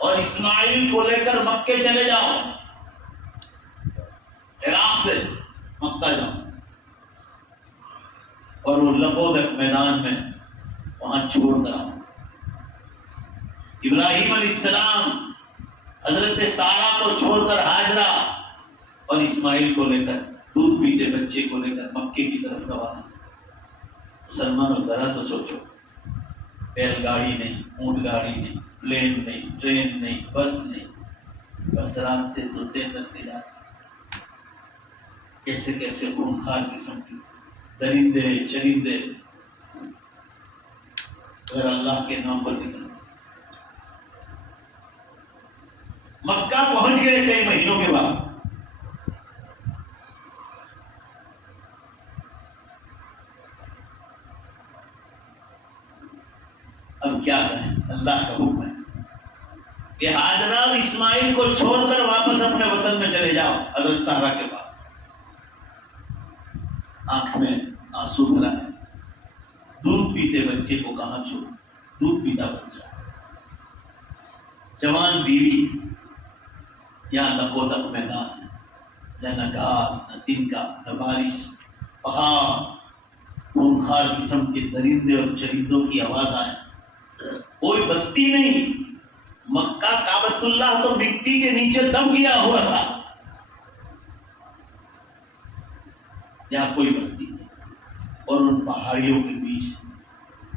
اور اسماعیل کو لے کر مکے چلے جاؤ, عراق سے مکہ جاؤ, اور وہ لقودق میدان میں وہاں چھوڑ کر آؤ. ابراہیم علیہ السلام حضرت سارہ کو چھوڑ کر ہاجرہ اور اسماعیل کو لے کر دودھ پیتے بچے کو لے کر مکے کی طرف روانہ۔ مسلمانوں ذرا تو سوچو، بیل گاڑی نہیں، اونٹ گاڑی نہیں، پلین نہیں، ٹرین نہیں، بس نہیں، بس راستے تو طے کرتے جاتے، کیسے کیسے خونخوار قسم کی درندے چرندے اگر اللہ کے نام پر نکلتے۔ مکہ پہنچ گئے کئی مہینوں کے بعد، اب کیا کریں؟ اللہ کا حکم ہے کہ ہاجرہ اور اسماعیل کو چھوڑ کر واپس اپنے وطن میں چلے جاؤ، حضرت سارہ کے پاس۔ آنکھ میں آنسو بھرا ہے، دودھ پیتے بچے کو کہاں چھوڑ، دودھ پیتا بچہ، جوان بیوی، یہاں نہ کوتک میدان ہے، نہ گھاس، نہ تنکا، نہ بارش، پہاڑ، خونخوار قسم کے درندے اور چرندوں کی آواز آئے، کوئی بستی نہیں۔ مکہ کعبۃ اللہ تو مٹی کے نیچے دم گیا ہوا تھا، یہاں کوئی بستی نہیں، اور ان پہاڑیوں کے بیچ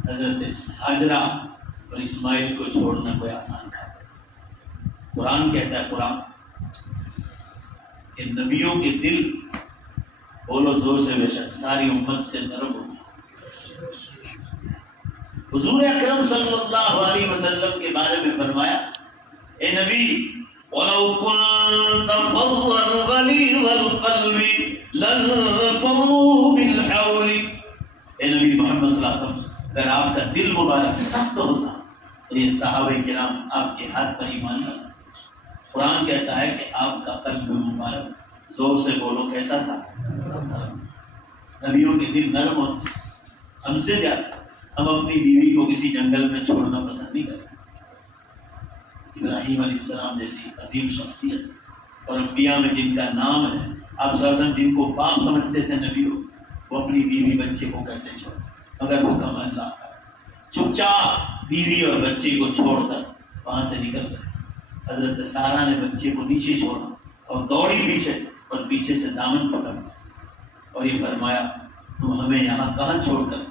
حضرت ہاجرہ اور اسماعیل کو چھوڑنا کوئی آسان تھا۔ قرآن کہتا ہے، قرآن کہ نبیوں کے دل، بولو زور سے، بے شک ساری امت سے نرم ہوتی۔ حضور اکرم صلی اللہ علیہ وسلم کے بارے میں فرمایا، اے نبی، وَلَوْ كُنْتَ فَظًّا غَلِيظَ الْقَلْبِ لَانفَضُّوا مِنْ حَوْلِكَ۔ اے نبی محمد صلی اللہ علیہ وسلم، اگر آپ کا دل مبارک سخت ہوتا تو یہ صحابہ کرام آپ کے ہاتھ پر ایمان لاتے۔ قرآن کہتا ہے کہ آپ کا قلب مبارک، زور سے بولو، کیسا تھا؟ نبیوں کے دل نرم ہوتے، ہم سے زیادہ۔ ہم اپنی بیوی کو کسی جنگل میں چھوڑنا پسند نہیں کرتے۔ ابراہیم علیہ السلام جیسی عظیم شخصیت اور انبیاء میں جن کا نام ہے، آپ صلی اللہ علیہ وسلم جن کو باپ سمجھتے تھے نبیوں، وہ اپنی بیوی بچے کو کیسے چھوڑ، مگر حکم اللہ کا، چپ چاپ بیوی اور بچے کو چھوڑ کر وہاں سے نکل گئے۔ حضرت سارہ نے بچے کو نیچے چھوڑا اور دوڑی پیچھے، اور پیچھے سے دامن پکڑا اور یہ فرمایا، تم ہمیں یہاں کہاں چھوڑ کر؟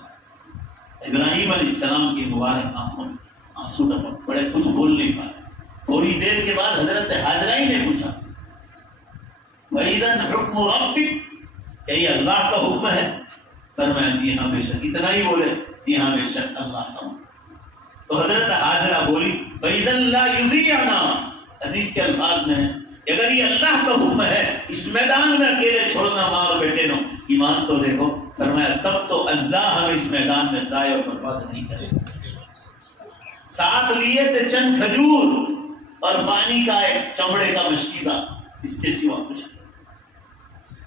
ابراہیم علیہ السلام کی مبارک آنکھوں میں آنسو ٹپک پڑے، کچھ بول نہیں پائے۔ تھوڑی دیر کے بعد حضرت ہاجرہ ہی نے پوچھا، وَإِذًا حُكْمُ رَبِّكَ، کیا یہ اللہ کا حکم ہے؟ فرمایا جی ہاں بے شک۔ اتنا ہی بولے، جی ہاں بے شک اللہ کا حکم۔ تو حضرت ہاجرہ بولی، فَإِذًا لَا يُضِيعُنَا، حدیث کے الفاظ میں ہے کہ اگر یہ اللہ کا حکم ہے، اس میدان میں اکیلے چھوڑنا ماں اور بیٹے نو، ایمان تو دیکھو۔ فرمایا تب تو اللہ ہمیں اس میدان میں ضائع اور برباد نہیں کرے۔ ساتھ لیے تھے چند کھجور اور پانی کا ایک چمڑے کا مشکیزہ، اس کے سوا کچھ نہیں۔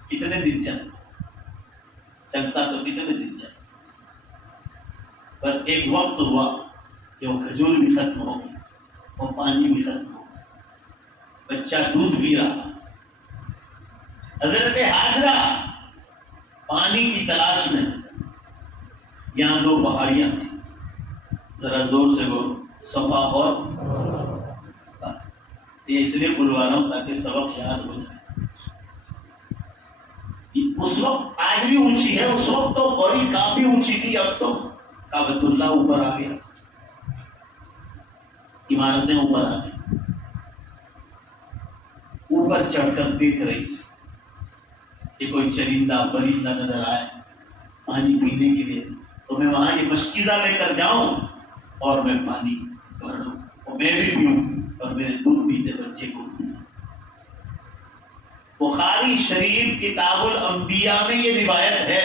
کتنے دن چلتا تو کتنے دن چلتا، بس ایک وقت ہوا کہ وہ کھجور بھی ختم ہو گئی، وہ پانی بھی ختم ہو گیا، بچہ دودھ پی رہا۔ حضرت ہاجرہ پانی کی تلاش میں، یہاں دو پہاڑیاں تھیں، ذرا زور سے بولو، صفا اور، بس یہ اس لیے بلوا رہا ہوں تاکہ سبق یاد ہو جائے۔ اس وقت آج بھی اونچی ہے، اس وقت تو بڑی کافی اونچی تھی، اب تو کعبۃ اللہ اوپر آ گیا، عمارتیں اوپر آ گئی۔ اوپر چڑھ کر دیکھ رہی کہ کوئی چرندہ پرندہ نظر آئے پانی پینے کے لیے، تو میں وہاں یہ مشکیزہ لے کر جاؤں اور میں پانی بھر لوں اور میں بھی پیوں اور میرے دودھ پیتے بچے کو پیوں۔ بخاری شریف کتاب الانبیاء میں یہ روایت ہے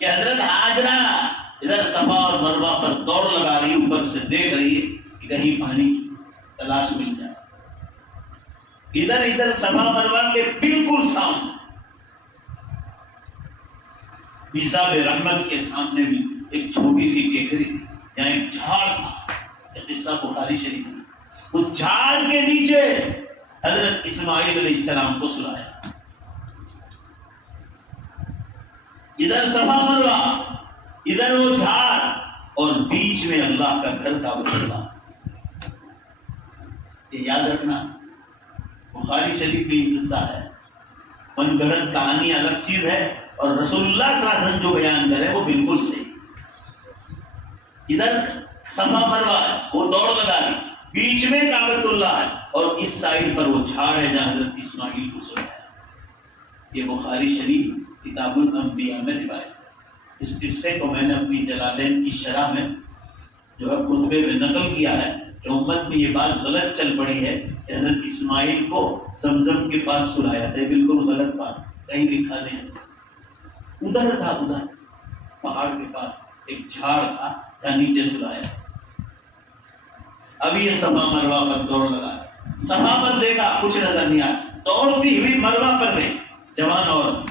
کہ حضرت ہاجرہ ادھر صفا اور مروہ پر دوڑ لگا رہی، اوپر سے دیکھ رہی ہے کہ کہیں پانی کی تلاش مل جائے۔ ادھر صفا مروہ کے بالکل سامنے حساب رحمت کے سامنے بھی ایک چھوٹی سی ٹیکری تھی، یہاں ایک جھاڑ تھا، ایک قصہ بخاری شریف میں، اس جھاڑ کے نیچے حضرت اسماعیل علیہ السلام کو سلایا۔ ادھر صفا مروہ، ادھر وہ جھاڑ، اور بیچ میں اللہ کا گھر کعبۃ اللہ۔ یہ یاد رکھنا، بخاری شریف میں یہ قصہ ہے، من گھڑت کہانی الگ چیز ہے اور رسول اللہ صلی اللہ علیہ وسلم جو بیان کرے وہ بالکل صحیح۔ ادھر صفا مروہ ہے، وہ دوڑ لگا دی، بیچ میں کعبۃ اللہ ہے اور اس سائڈ پر وہ جھاڑ ہے جہاں حضرت اسماعیل کو سویا ہے۔ یہ بخاری شریف کتاب الانبیاء میں روایت ہے۔ اس قصے کو میں نے اپنی جلالین کی شرح میں جو ہے خطبے میں نقل کیا ہے کہ امت میں یہ بات غلط چل پڑی ہے کہ حضرت اسماعیل کو زمزم کے پاس سلایا تھا، بالکل غلط بات، کہیں لکھا نہیں ہے۔ ادھر تھا، ادھر پہاڑ کے پاس ایک جھاڑ تھا جہاں نیچے سلایا۔ اب یہ صفا مروہ پر دوڑ لگا، صفا پر دیکھا کچھ نظر نہیں آیا، دوڑتی ہوئی مروہ پر گئی، جوان عورت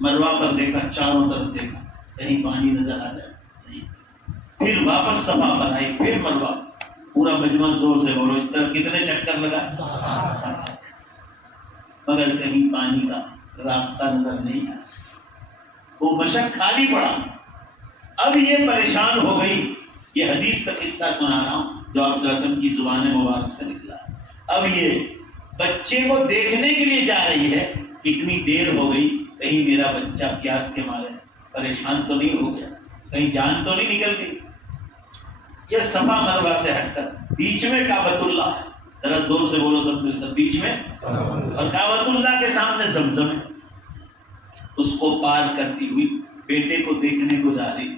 مروہ پر دیکھا، چاروں طرف دیکھا کہیں پانی نظر آ جائے نہیں، پھر واپس صفا پر آئی، پھر مروہ، پورا مجمع زور سے بولو، اس طرح کتنے چکر لگا، مگر کہیں پانی کا راستہ نظر نہیں آیا، وہ مشق خالی پڑا۔ اب یہ پریشان ہو گئی، یہ حدیث کا قصہ سنا رہا ہوں جو آپ صلی اللہ علیہ وسلم کی زبان مبارک سے نکلا۔ اب یہ بچے کو دیکھنے کے لیے جا رہی ہے، اتنی دیر ہو گئی، کہیں میرا بچہ پیاس کے مارے پریشان تو نہیں ہو گیا، کہیں جان تو نہیں نکل گئی۔ یہ صفا مروہ سے ہٹ کر بیچ میں کعبۃ اللہ ہے، ذرا زور سے بولو سب مل کر، بیچ میں، اور کعبۃ اللہ کے سامنے زمزم ہے۔ اس کو پار کرتی ہوئی بیٹے کو دیکھنے کو جا رہی،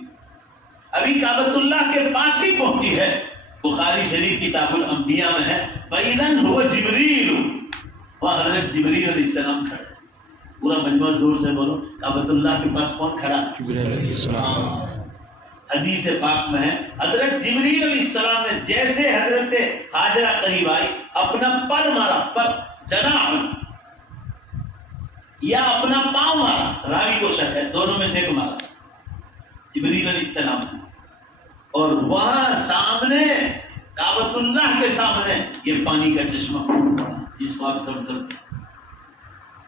ابھی کعبۃ اللہ کے پاس ہی پہنچی ہے، بخاری شریف کتاب الانبیاء میں ہے، فَإِذًا هُوَ جِبْرِيلُ، وہ حضرت جبریل علیہ السلام کھڑے۔ پورا مجمع زور سے بولو، کعبۃ اللہ کے پاس کون کھڑا؟ جبریل علیہ السلام۔ حدیث پاک میں ہے حضرت جبریل علیہ السلام نے جیسے حضرت ہاجرہ قریب آئی، اپنا پر مارا، پر جناح یا اپنا پاؤں مارا، راوی کو شک ہے، دونوں میں سے ایک مارا جبریل علیہ السلام نے، اور وہاں سامنے کعبۃ اللہ کے سامنے یہ پانی کا چشمہ پھوٹ پڑا جس کو آپ زمزم۔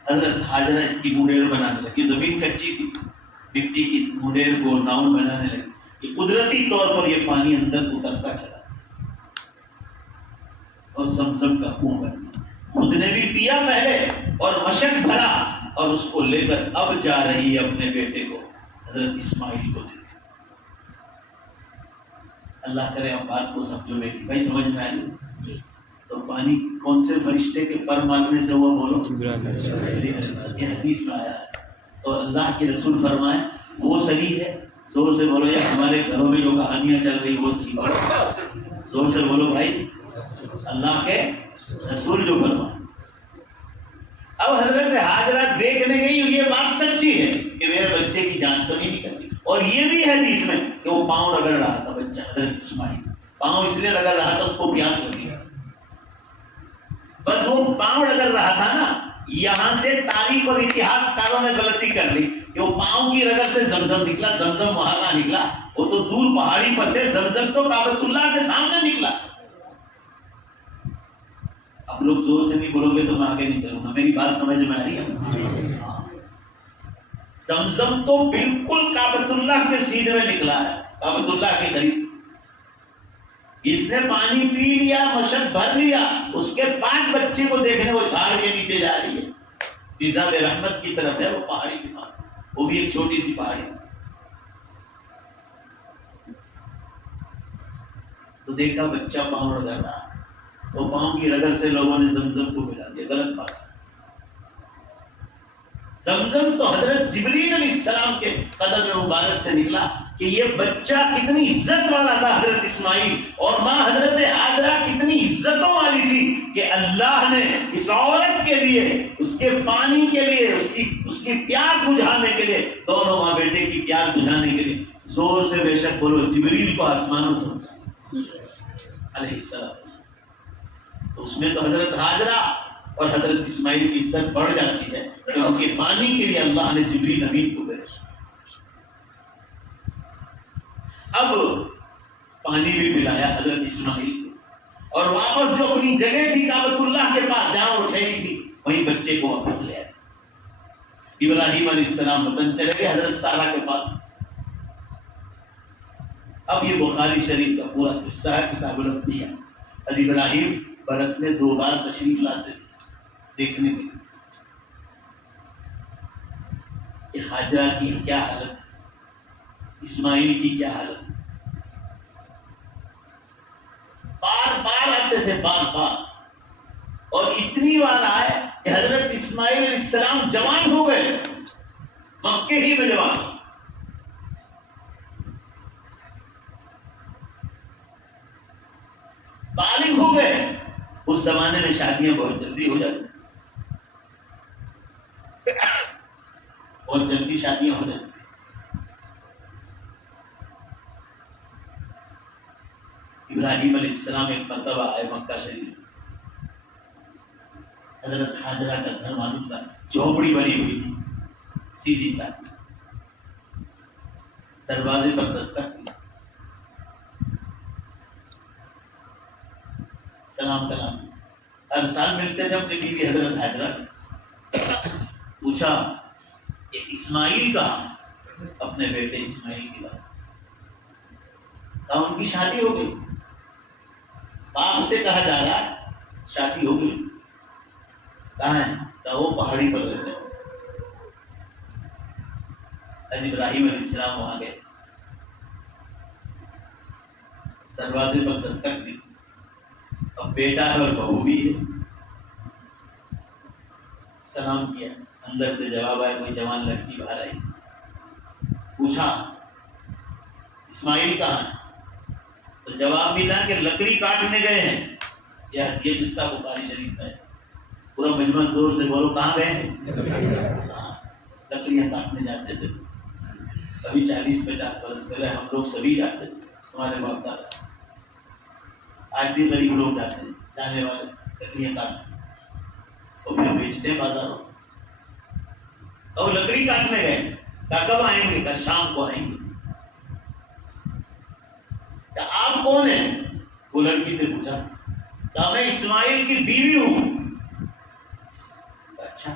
حضرت ہاجرہ اس کی مونیر بنانے لگی، زمین کچی تھی، مٹی کی مونیر کو ناؤن بنانے لگی کہ قدرتی طور پر یہ پانی اندر اترتا چلا اور زمزم کا کنواں بن گیا۔ خود نے بھی پیا پہلے اور مشق بھرا، اور اس کو لے کر اب جا رہی ہے اپنے بیٹے کو حضرت اسماعیل کو دیکھ۔ اللہ کرے آپ بات کو سمجھو میری بھائی، سمجھ میں آئی؟ تو پانی کون سے فرشتے کے پر مارنے سے ہوا بولو؟ یہ حدیث میں آیا ہے۔ تو اللہ کے رسول فرمائے وہ صحیح ہے، زور سے بولو، یا ہمارے گھروں میں جو کہانیاں چل رہی وہ صحیح بولو، زور سے بولو بھائی، اللہ کے رسول جو فرمائے۔ اب حضرت ہاجرہ دیکھنے گئی، یہ بات سچی ہے کہ میرے بچے کی جان تو نہیں نکلتی، اور یہ بھی حدیث میں کہ وہ پاؤں رگڑ رہا تھا بچہ حضرت اسماعیل، پاؤں اس لیے رگڑ رہا تھا اس کو پیاس لگی، بس وہ پاؤں رگڑ رہا تھا نا۔ یہاں سے تاریخ اور اتہاس کاروں نے غلطی کر لی کہ وہ پاؤں کی رگڑ سے زمزم نکلا، زمزم وہاں کا نکلا، وہ تو دور پہاڑی پر تھے، زمزم تو کعبۃ اللہ کے سامنے نکلا۔ اب لوگ زور سے نہیں بولو گے تو میں آگے نہیں چلوں گا، میری بات سمجھ میں آ رہی ہے؟ زمزم تو بالکل کعبۃ اللہ کے سیدھے میں نکلا ہے، کعبۃ اللہ کے قریب۔ اس نے پانی پی لیا، مشق بھر لیا، اس کے بعد بچے کو دیکھنے وہ جھاڑ کے نیچے جا رہی ہے، فضا بے رحمت کی طرف ہے، وہ پہاڑی کے پاس، وہ بھی ایک چھوٹی سی پہاڑی۔ تو دیکھا بچہ پاؤں رگڑ رہا، وہ پاؤں کی رگڑ سے لوگوں نے زمزم کو ملا دیا، غلط بات۔ زمزم تو حضرت جبریل علیہ السلام کے قدم مبارک سے نکلا کہ یہ بچہ کتنی عزت والا تھا حضرت اسماعیل، اور ماں حضرت ہاجرہ کتنی عزتوں والی تھی کہ اللہ نے اس عورت کے لیے، اس کے پانی کے لیے، اس کی پیاس بجھانے کے لیے، دونوں ماں بیٹے کی پیاس بجھانے کے لیے زور سے بے شک بولو جبریل کو آسمانوں سے علیہ السلام۔ اس میں تو حضرت ہاجرہ اور حضرت اسماعیل کی عزت بڑھ جاتی ہے کہ ان کے پانی کے لیے اللہ نے جبریل امین کو بھیجا۔ اب پانی بھی پلایا حضرت اسماعیل کو، اور واپس جو اپنی جگہ تھی کعبۃ اللہ کے پاس جہاں وہ ٹھہری تھی، وہیں بچے کو واپس لے آئے۔ ابراہیم علیہ السلام وطن چلے گئے حضرت سارہ کے پاس۔ اب یہ بخاری شریف کا پورا قصہ ہے کتاب الانبیاء۔ حضرت ابراہیم برس میں 2 بار تشریف لاتے تھے دیکھنے کے لیے کہ حاجرہ کی کیا حالت ہے، اسماعیل کی کیا حالت ہے. بار بار آتے تھے، بار بار. اور اتنی بار آئے کہ حضرت اسماعیل علیہ السلام جوان ہو گئے، مکے ہی میں جوان. بالغ ہو گئے. اس زمانے میں شادیاں بہت جلدی ہو جاتی، بہت جلدی شادیاں ہو جاتی. ابراہیم علیہ السلام ایک مرتبہ آئے مکہ شریف. حضرت حاجرہ کا گھر معلوم تھا، جھونپڑی بنی ہوئی تھی سیدھی ساتھ. دروازے پر دستک دی، سلام کلام. ہر سال ملتے تھے اپنی بیوی حضرت حاجرہ سے. پوچھا کہ اسماعیل کہاں؟ اپنے بیٹے اسماعیل کی بات. کہا ان کی شادی ہو گئی. باپ سے کہا جا رہا ہے شادی ہو گئی. کہاں ہے؟ کہا وہ پہاڑی پر رہتے ہیں. ابراہیم علیہ السلام وہاں گئے، دروازے پر دستک دی. اب بیٹا ہے اور بہو بھی ہے. سلام کیا، اندر سے جواب آیا، کوئی جوان لڑکی باہر آئی. پوچھا اسماعیل کہاں ہے؟ تو جواب ملا کہ لکڑی کاٹنے گئے ہیں. یہ قصہ بخاری شریف ہے. پورا مجمع زور سے بولو، کہاں گئے ہیں؟ لکڑیاں کاٹنے جاتے تھے. کبھی 40-50 برس پہلے ہم لوگ سبھی جاتے تھے، ہمارے باپ دادا. آج بھی غریب لوگ جاتے ہیں، جانے والے لکڑیاں کاٹتے اور پھر بیچتے ہیں بازاروں. اور لکڑی کاٹنے گئے. کہا کب آئیں گے؟ کہا شام کو آئیں گے. کہا آپ کون ہیں؟ وہ لڑکی سے پوچھا. کہا میں اسماعیل کی بیوی ہوں. اچھا.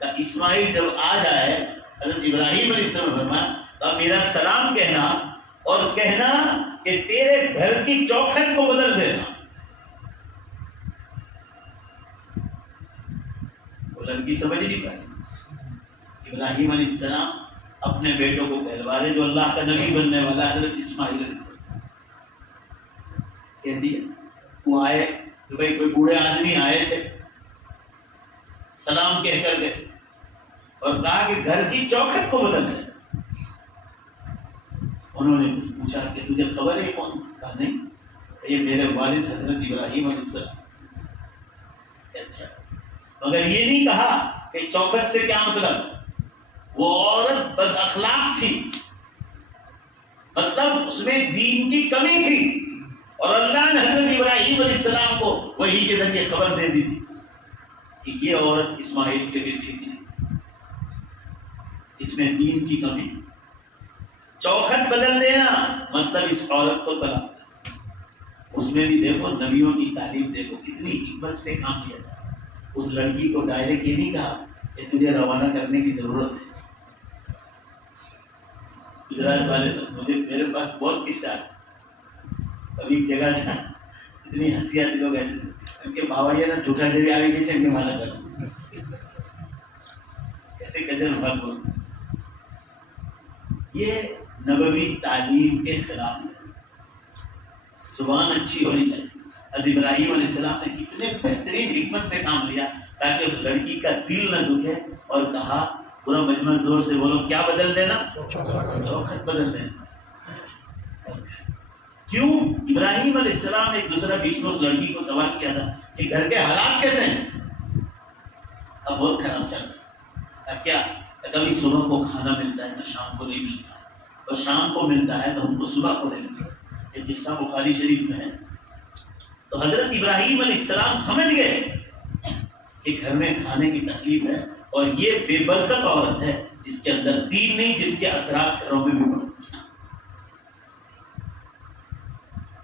کہا اسماعیل جب آ جائے، حضرت ابراہیم علیہ السلام فرمایا، کہا میرا سلام کہنا اور کہنا کہ تیرے گھر کی چوکھٹ کو بدل دینا. وہ لڑکی سمجھ نہیں پائی. ابراہیم علیہ السلام اپنے بیٹوں کو کہلوا رہے جو اللہ کا نبی بننے والا حضرت اسماعیل علیہ السلام. کہہ دیا. وہ آئے تو بھائی کوئی بوڑھے آدمی آئے تھے، سلام کہہ کر گئے اور کہا کہ گھر کی چوکھٹ کو بدل دیں. انہوں نے پوچھا کہ تجھے خبر ہے کون؟ کہا نہیں، یہ میرے والد حضرت ابراہیم علیہ السلام. اچھا. مگر یہ نہیں کہا کہ چوکھٹ سے کیا مطلب. وہ عورت بد اخلاق تھی، مطلب اس میں دین کی کمی تھی، اور اللہ نے حضرت ابراہیم علیہ السلام کو وحی کے ذریعے خبر دے دی تھی کہ یہ عورت اسماعیل کے لیے ٹھیک نہیں، اس میں دین کی کمی. چوکھٹ بدل دینا مطلب اس عورت کو طلاق. اس میں بھی دیکھو نبیوں کی تعلیم، دیکھو کتنی حکمت سے کام کیا تھا. اس لڑکی کو ڈائریکٹ یہ نہیں کہا کہ تجھے روانہ کرنے کی ضرورت ہے. گجرات والے مجھے میرے پاس بہت قصہ ہے. کبھی ایک جگہ سے اتنی ہنسی آتی، لوگ ایسے ان کے باوڑیا نا جھوٹا جبھی آگے کیسے ان کے مانا کر کیسے کیسے بات بول. یہ نبوی تعلیم کے خلاف ہے. زبان اچھی ہونی چاہیے. حضرت ابراہیم علیہ السلام نے کتنے بہترین حکمت سے کام لیا تاکہ اس لڑکی کا دل نہ دکھے، اور کہا پورا مجمع زور سے بولو، کیا بدل دینا؟ چوکھٹ بدل دینا. کیوں؟ ابراہیم علیہ السلام نے ایک دوسرا بیچ میں اس لڑکی کو سوال کیا تھا کہ گھر کے حالات کیسے ہیں؟ اب بہت خراب چل رہا. اب کیا؟ کبھی صبح کو کھانا ملتا ہے تو شام کو نہیں ملتا، اور شام کو ملتا ہے تو ہم کو صبح کو نہیں ملتا. یہ قصہ بخاری شریف میں ہے. تو حضرت ابراہیم علیہ السلام سمجھ گئے کہ گھر میں کھانے کی تکلیف ہے، اور یہ بے برکت عورت ہے جس کے اندر دین نہیں، جس کے اثرات گھروں میں بھی پڑتے.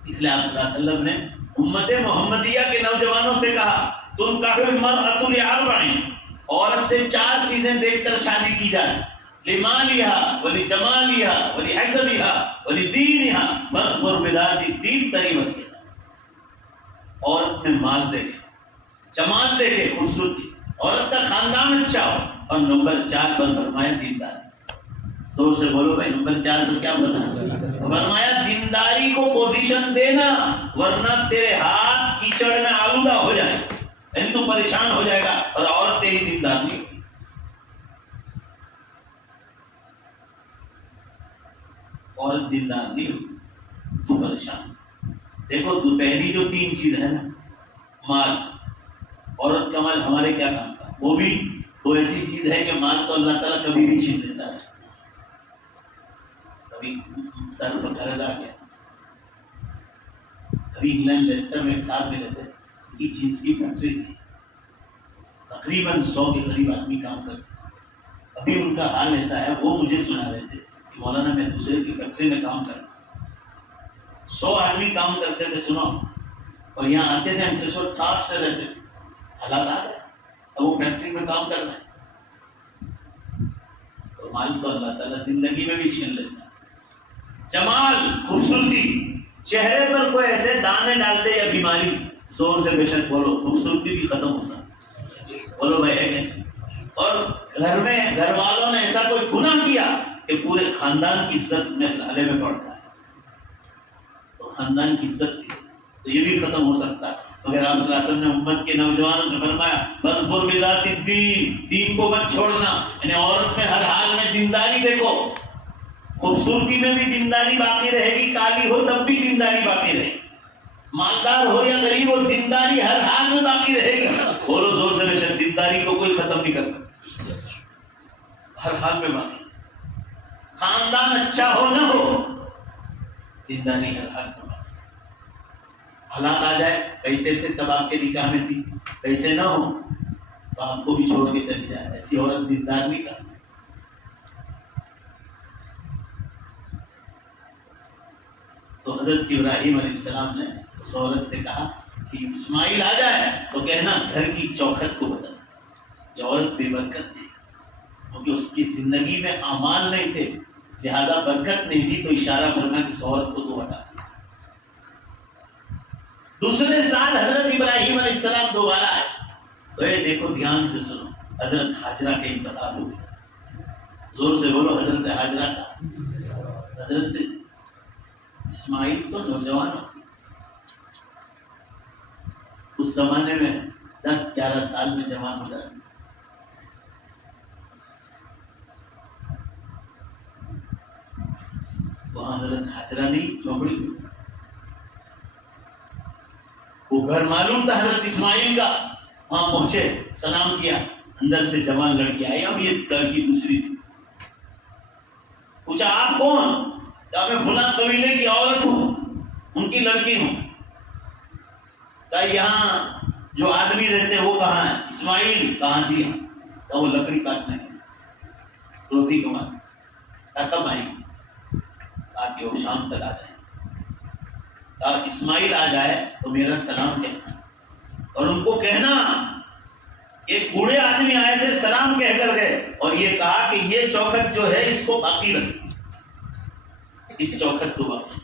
اس لیے آپ صلی اللہ علیہ وسلم نے امت محمدیہ کے نوجوانوں سے کہا تم کا المرأۃ لاربع، عورت سے 4 چیزیں دیکھ کر شادی کی جائے. لمالها ولجمالها ولحسبها ولدینها فاظفر بذات الدین تربت یداک. عورت میں مال دیکھے، جمال دیکھے، خوبصورتی، عورت کا خاندان اچھا ہو، اور نمبر 4 پر فرمایا دیندار۔ زور سے بولو بھائی، نمبر 4 پر کیا فرمایا؟ دینداری کو پوزیشن دینا، ورنہ تیرے ہاتھ کیچڑ میں آلودہ ہو جائے، یعنی تو پریشان ہو جائے گا، اور عورت تیری دیندار نہیں ہوگی۔ عورت دیندار نہیں ہوگی تو پریشان۔ دیکھو تو پہلی جو 3 چیز ہے نا، مال، عورت کا مال ہمارے کیا کام کا، وہ بھی تو ایسی چیز ہے کہ مال تو اللہ تعالیٰ کبھی بھی چھین لیتا ہے۔ کبھی سر پر قرض آ گیا، ابھی انگلینڈ لیسٹر میں ایک ساتھ میں رہتے، کی چیز کی فیکٹری تھی، تقریباً 100 کے قریب آدمی کام کرتے۔ ابھی ان کا حال ایسا ہے، وہ مجھے سنا رہے تھے کہ مولانا میں دوسرے کی فیکٹری میں کام کرتا، 100 آدمی کام کرتے تھے، سنو، اور یہاں آتے تھے، ہم کس وقت ٹھاٹ سے رہتے تھے، حالات آ گئے، اب وہ فیکٹری میں کام کرنا ہے، تو مال تو اللہ تعالیٰ زندگی میں بھی چھین لیتا ہے۔ جمال، خوبصورتی، چہرے پر کوئی ایسے دانے ڈالتے یا بیماری، زور سے بے شک بولو، خوبصورتی بھی ختم ہو سکتی، بولو بھائی ہے کہ، اور گھر میں گھر والوں نے ایسا کوئی گناہ کیا کہ پورے خاندان کی عزت میں نالے میں پڑتا ہے، تو خاندان کی عزت تو یہ بھی ختم ہو سکتا ہے۔ مگر آپ صلی اللہ علیہ وسلم نے امت کے نوجوانوں سے فرمایا فَاظْفُرْ بِذَاتِ الدِّينِ، دین کو مت چھوڑنا، یعنی عورت میں ہر حال میں دینداری دیکھو، خوبصورتی میں بھی دینداری باقی رہے گی، کالی ہو تب بھی دینداری باقی رہے گی، مالدار ہو یا غریب ہو، دینداری ہر حال میں باقی رہے گی۔ بولو زور سے بے شک، دینداری کو کوئی ختم نہیں کر سکتا، ہر حال میں باقی، خاندان اچھا ہو نہ ہو، دینداری ہر حال میں باقی۔ حالات آ جائے، پیسے تھے تب آپ کے نکاح میں تھی، پیسے نہ ہو تو آپ کو بھی چھوڑ کے چلی جائے، ایسی عورت دیندار نہیں کرتی۔ تو حضرت ابراہیم علیہ السلام نے اس عورت سے کہا کہ اسماعیل آ جائے تو کہنا گھر کی چوکھٹ کو بدل۔ یہ عورت بے برکت تھی کیونکہ اس کی زندگی میں اعمال نہیں تھے، لہذا برکت نہیں تھی، تو اشارہ فرما کہ اس عورت کو تو ہٹا۔ دوسرے سال حضرت ابراہیم علیہ السلام دوبارہ آئے تو یہ دیکھو دھیان سے سنو، حضرت ہاجرہ کا انتقال ہو گیا، زور سے بولو حضرت ہاجرہ کا۔ حضرت اسماعیل تو نوجوان ہو، اس زمانے میں 10-11 سال میں جوان ہو جاتے، وہاں حضرت ہاجرہ نہیں چوپڑی ہوئی، وہ گھر معلوم تھا حضرت اسماعیل کا، وہاں پہنچے، سلام کیا، اندر سے جوان لڑکی آئی، اب یہ لڑکی دوسری تھی، پوچھا آپ کون؟ کہا میں فلاں قبیلے کی عورت ہوں، ان کی لڑکی ہوں۔ کہا یہاں جو آدمی رہتے ہیں وہ کہاں ہے؟ اسماعیل۔ کہاں؟ جی ہاں۔ کہا وہ لکڑی کاٹنے روزی کمانے۔ کہا کب آئیں گے؟ کہا کہ وہ شام تک آ جائیں۔ کہا اسماعیل آ جائے تو میرا سلام کہنا، اور ان کو کہنا ایک بوڑھے آدمی آئے تھے، سلام کہہ کر گئے، اور یہ کہا کہ یہ چوکھٹ جو ہے اس کو باقی رکھیں، اس چوکھٹ کو باقی۔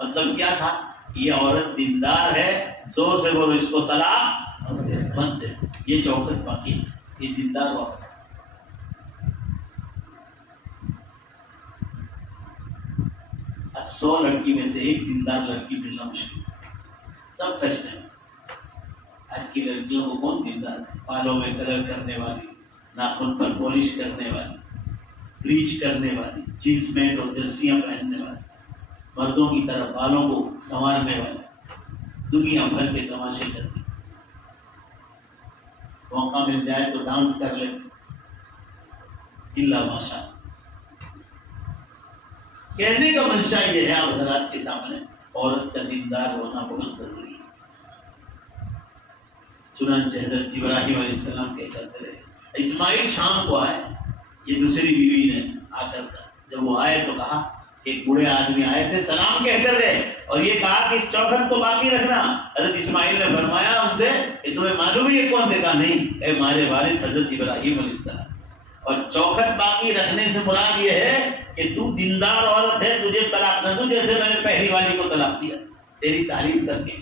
مطلب کیا تھا؟ یہ عورت دیندار ہے، زور سے بولو، اس کو طلاق مت دے، یہ چوکھٹ باقی ہے، یہ دیندار عورت ہے۔ 100 لڑکی میں سے ایک دیندار لڑکی ملنا مشکل، سب فیشن ہے۔ آج کی لڑکیوں کو کون دیندار ہے؟ بالوں میں کلر کرنے والی، ناخن پر پالش کرنے والی، بلیچ کرنے والی، جینس پینٹ اور جرسیاں پہننے والی، مردوں کی طرح بالوں کو سنوارنے والی، دنیا بھر کے تماشے کرتی، موقع مل جائے تو ڈانس کر لے، الا ماشاء۔ کہنے کا منشا یہ ہے آپ حضرات کے سامنے، عورت کا دیندار ہونا بہت ضروری ہے۔ چنانچہ حضرت ابراہیم علیہ السلام کہہ کرتے رہے، اسماعیل شام کو آئے، یہ دوسری بیوی نے آ کر جب وہ آئے تو کہا کہ ایک بوڑھے آدمی آئے تھے، سلام کہہ کر گئے، اور یہ کہا کہ اس چوکھٹ کو باقی رکھنا۔ حضرت اسماعیل نے فرمایا ان سے کہ تمہیں معلوم ہے یہ کون تھے؟ کہا نہیں، اے ہمارے والد حضرت ابراہیم علیہ السلام۔ اور چوکھٹ باقی رکھنے سے مراد یہ ہے کہ تو دیندار عورت ہے، تجھے طلاق نہ دوں جیسے میں نے پہلی والی کو طلاق دیا، تیری تعریف کر کے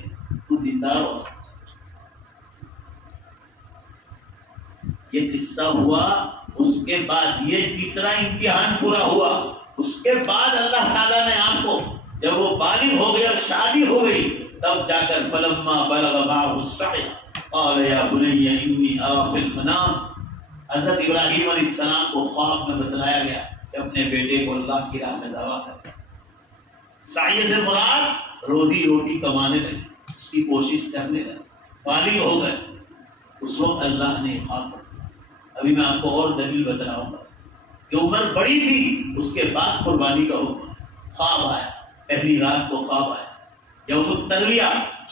تو دیندار ہو. یہ قصہ ہوا. اس کے بعد یہ تیسرا امتحان پورا ہوا. اس کے بعد اللہ تعالیٰ نے آپ کو جب وہ بالغ ہو گئے اور شادی ہو گئی تب جا کر فلما بلغ معه السعي قال يا بني اني ارى في المنام. حضرت ابراہیم علیہ السلام کو خواب میں بتلایا گیا کہ اپنے بیٹے کو اللہ کی راہ میں دعویٰ کر. سعی سے مراد روزی روٹی کمانے لگے, اس کی کوشش کرنے لگے, بالغ ہو گئے. اس وقت اللہ نے خواب پڑھا. ابھی میں آپ کو اور دلیل بتلاؤں گا کہ عمر بڑی تھی. اس کے بعد قربانی کا حکم. خواب آیا, پہلی رات کو خواب آیا, یوم الترویہ,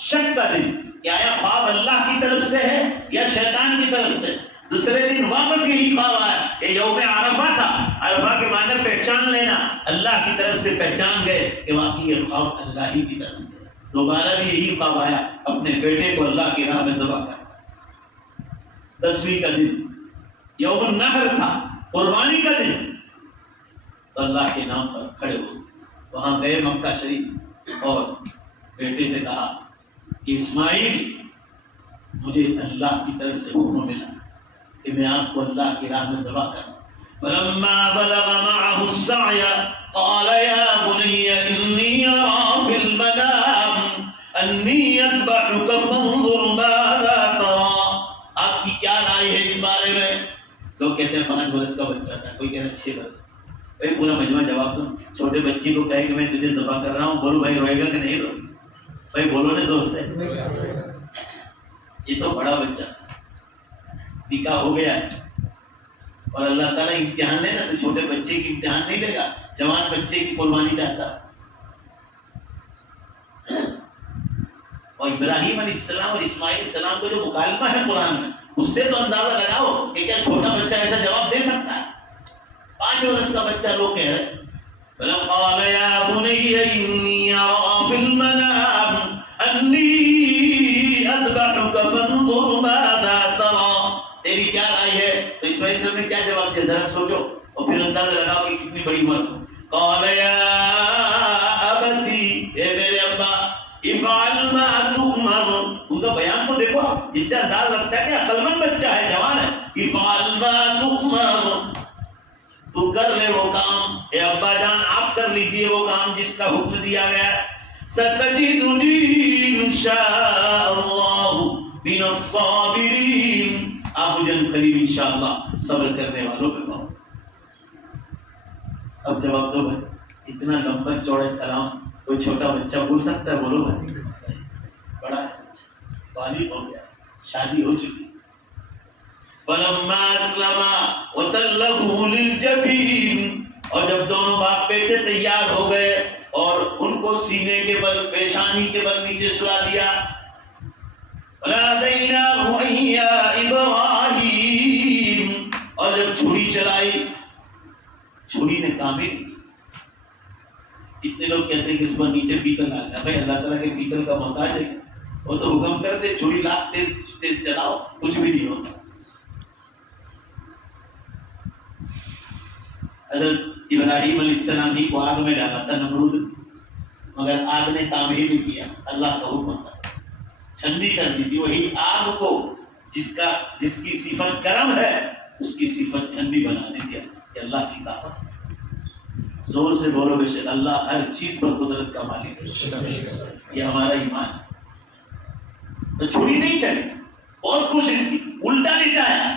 شک کا دن, کہ آیا خواب اللہ کی طرف سے ہے یا شیطان کی طرف سے. دوسرے دن واپس یہی خواب آیا کہ یوم عرفہ تھا. عرفہ کے معنی پہچان لینا, اللہ کی طرف سے پہچان گئے کہ واقعی یہ خواب اللہ ہی کی طرف سے. دوبارہ بھی یہی خواب آیا, اپنے بیٹے کو اللہ کی راہ میں ذبح کر. 10ویں کا دن یوم النحر تھا, قربانی کا دن. تو اللہ کے نام پر کھڑے ہوئے, وہاں گئے مکہ شریف اور بیٹے سے کہا کہ اسماعیل, مجھے اللہ کی طرف سے حکم ملا کہ میں آپ کو اللہ کی راہ میں ذبح کروں. فلما بلغ معه السعي قال يا بني إني أرى في المنام أني أذبحك فانظر ماذا ترى. آپ کی کیا رائے ہے اس بارے میں؟ لوگ کہتے ہیں 5 برس کا بچہ تھا, کوئی کہہ رہا 6 برس. بھائی پورا مجمع جواب دو. چھوٹے بچے کو کہے کہ میں تجھے ذبح کر رہا ہوں, بولو بھائی روئے گا کہ نہیں روئے گا؟ بھائی بولو نا زور سے. یہ تو بڑا بچہ نکاح ہو گیا ہے, اور اللہ تعالیٰ امتحان لے نا تو چھوٹے بچے کی امتحان نہیں لے گا, جوان بچے کی قربانی چاہتا. اور ابراہیم علیہ السلام اور اسماعیل علیہ السلام کو جو مکالمہ ہے قرآن میں, اس سے تو اندازہ لگاؤ کہ کیا چھوٹا بچہ ایسا جواب دے سکتا ہے. 5 برس کا بچہ لوگ کہہ رہے. قال يا بني إني أرى في المنام أني أذبحك فانظر ماذا ترى. تیری کیا رائے ہے؟ تو اسماعیل السلام نے کیا جواب دیا, ذرا سوچو اور پھر اندازہ لگاؤ کہ کتنی بڑی عمر. قال يا أبتي, اے میرے ابا, افعل ما تؤمر. ان کا بیان تو دیکھو, اس سے اندازہ لگتا ہے کہ عقل مند بچہ ہے, جوان ہے. افعل ما تؤمر, تو کر لے وہ کام. اے ابا جان آپ کر لیجئے وہ کام جس کا حکم دیا گیا. ستجدنی انشاء اللہ من الصابرین. آپ مجھے قریب انشاءاللہ صبر کرنے والوں پہ پاؤ. اب جواب دو بھائی, اتنا لمبا چوڑا کلام کوئی چھوٹا بچہ بول سکتا ہے؟ بولو بھائی. بڑا ہے بچہ, بالغ ہو گیا, شادی ہو چکی. فلما اسلما وتلہ للجبین, اور جب دونوں باپ بیٹے تیار ہو گئے اور ان کو سینے کے بل, پیشانی کے بل نیچے سلا دیا. ونادیناہ ان یا ابراہیم, اور جب چھری چلائی, چھری نے کام ہی نہیں. اتنے لوگ کہتے ہیں کہ اس پر نیچے پیتل آ گیا. بھائی اللہ تعالیٰ کے پیتل کا محتاج ہے, وہ تو حکم کرتے چھری لاکھ تیز تیز چلاؤ, کچھ بھی نہیں ہوتا. حضرت ابراہیم علیہ السلام ہی کو آگ میں ڈالا تھا نمرود, مگر آگ نے کام ہی نہیں کیا. اللہ کا حکم تھا, ٹھنڈی کر دی تھی. وہی آگ کو جس کی صفت کرم ہے, اس کی صفت ٹھنڈی بنا دی تھی. کہ اللہ کی طاقت. زور سے بولو بے شک اللہ ہر چیز پر قدرت کا مالک ہے. یہ ہمارا ایمان ہے. تو چھری نہیں چلی, اور کوشش کی, الٹا لٹایا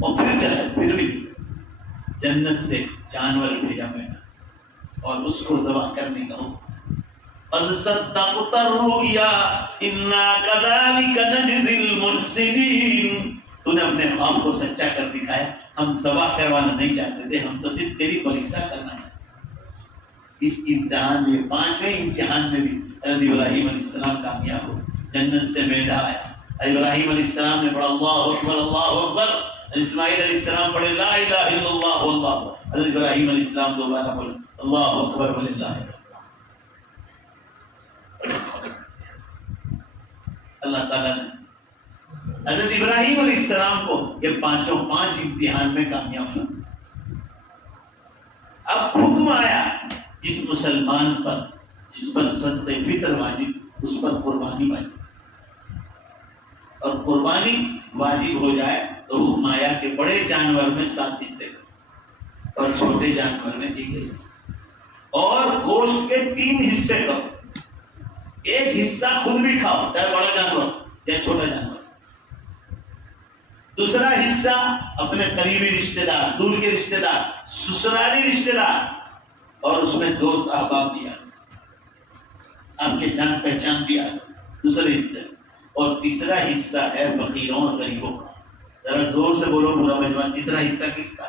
اور پھر چلا, پھر بھی جنت سے جانور بھیجا میں نے اور اس کو ذبح کرنے کا حکم. قد صدقت الرؤيا انا كذلك نجزي المحسنين. تو نے اپنے خواب کو سچا کر دکھایا. ہم ذبح کروانا نہیں چاہتے تھے, ہم تو صرف تیری پریکشا کرنا ہے. اس امتحان میں, 5ویں امتحان میں بھی حضرت ابراہیم علیہ السلام کامیاب ہو, جنت سے میڈا آیا. ابراہیم علیہ السلام نے پڑھا اللہ اکبر اللہ اکبر. اسماعیل علیہ السلام پڑھے لا الہ الا اللہ واللہ. حضرت ابراہیم علیہ السلام دوبارہ بولے اللہ اکبر وللہ. اللہ تعالیٰ نے حضرت ابراہیم علیہ السلام کو یہ 5 امتحان میں کامیاب کیا. اب حکم آیا جس مسلمان پر, جس پر صدقہ فطر واجب, اس پر قربانی واجب. اور قربانی واجب ہو جائے تو حکم آیا کہ بڑے جانور میں 7 حصے کرو اور چھوٹے جانور میں 1 حصہ، اور گوشت کے 3 حصے کرو، 1 حصہ خود بھی کھاؤ چاہے بڑا جانور یا چھوٹا جانور، دوسرا حصہ اپنے قریبی رشتہ دار، دور کے رشتہ دار، سسرالی رشتہ دار، اور اس میں دوست احباب بھی آتے، آپ کے جان پہچان بھی آتے دوسرے حصے، اور تیسرا حصہ ہے فقیروں اور غریبوں کا۔ ذرا زور سے بولو پورا مجمع، تیسرا حصہ کس کا؟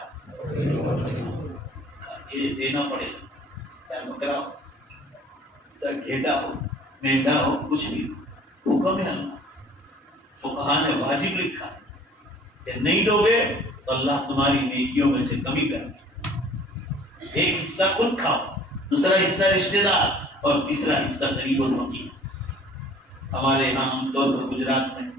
یہ دینا پڑے گا، چاہے بکرا ہو، چاہے گھیٹا ہو، مینڈا ہو، کچھ بھی حکم ہے اللہ، فقہاء نے واجب لکھا ہے کہ نہیں دو گے تو اللہ تمہاری نیکیوں میں سے کمی کرے۔ 1 حصہ خود کھاؤ، دوسرا حصہ رشتہ دار، اور تیسرا حصہ غریب اور فقیر۔ ہمارے یہاں عام طور پر گجرات میں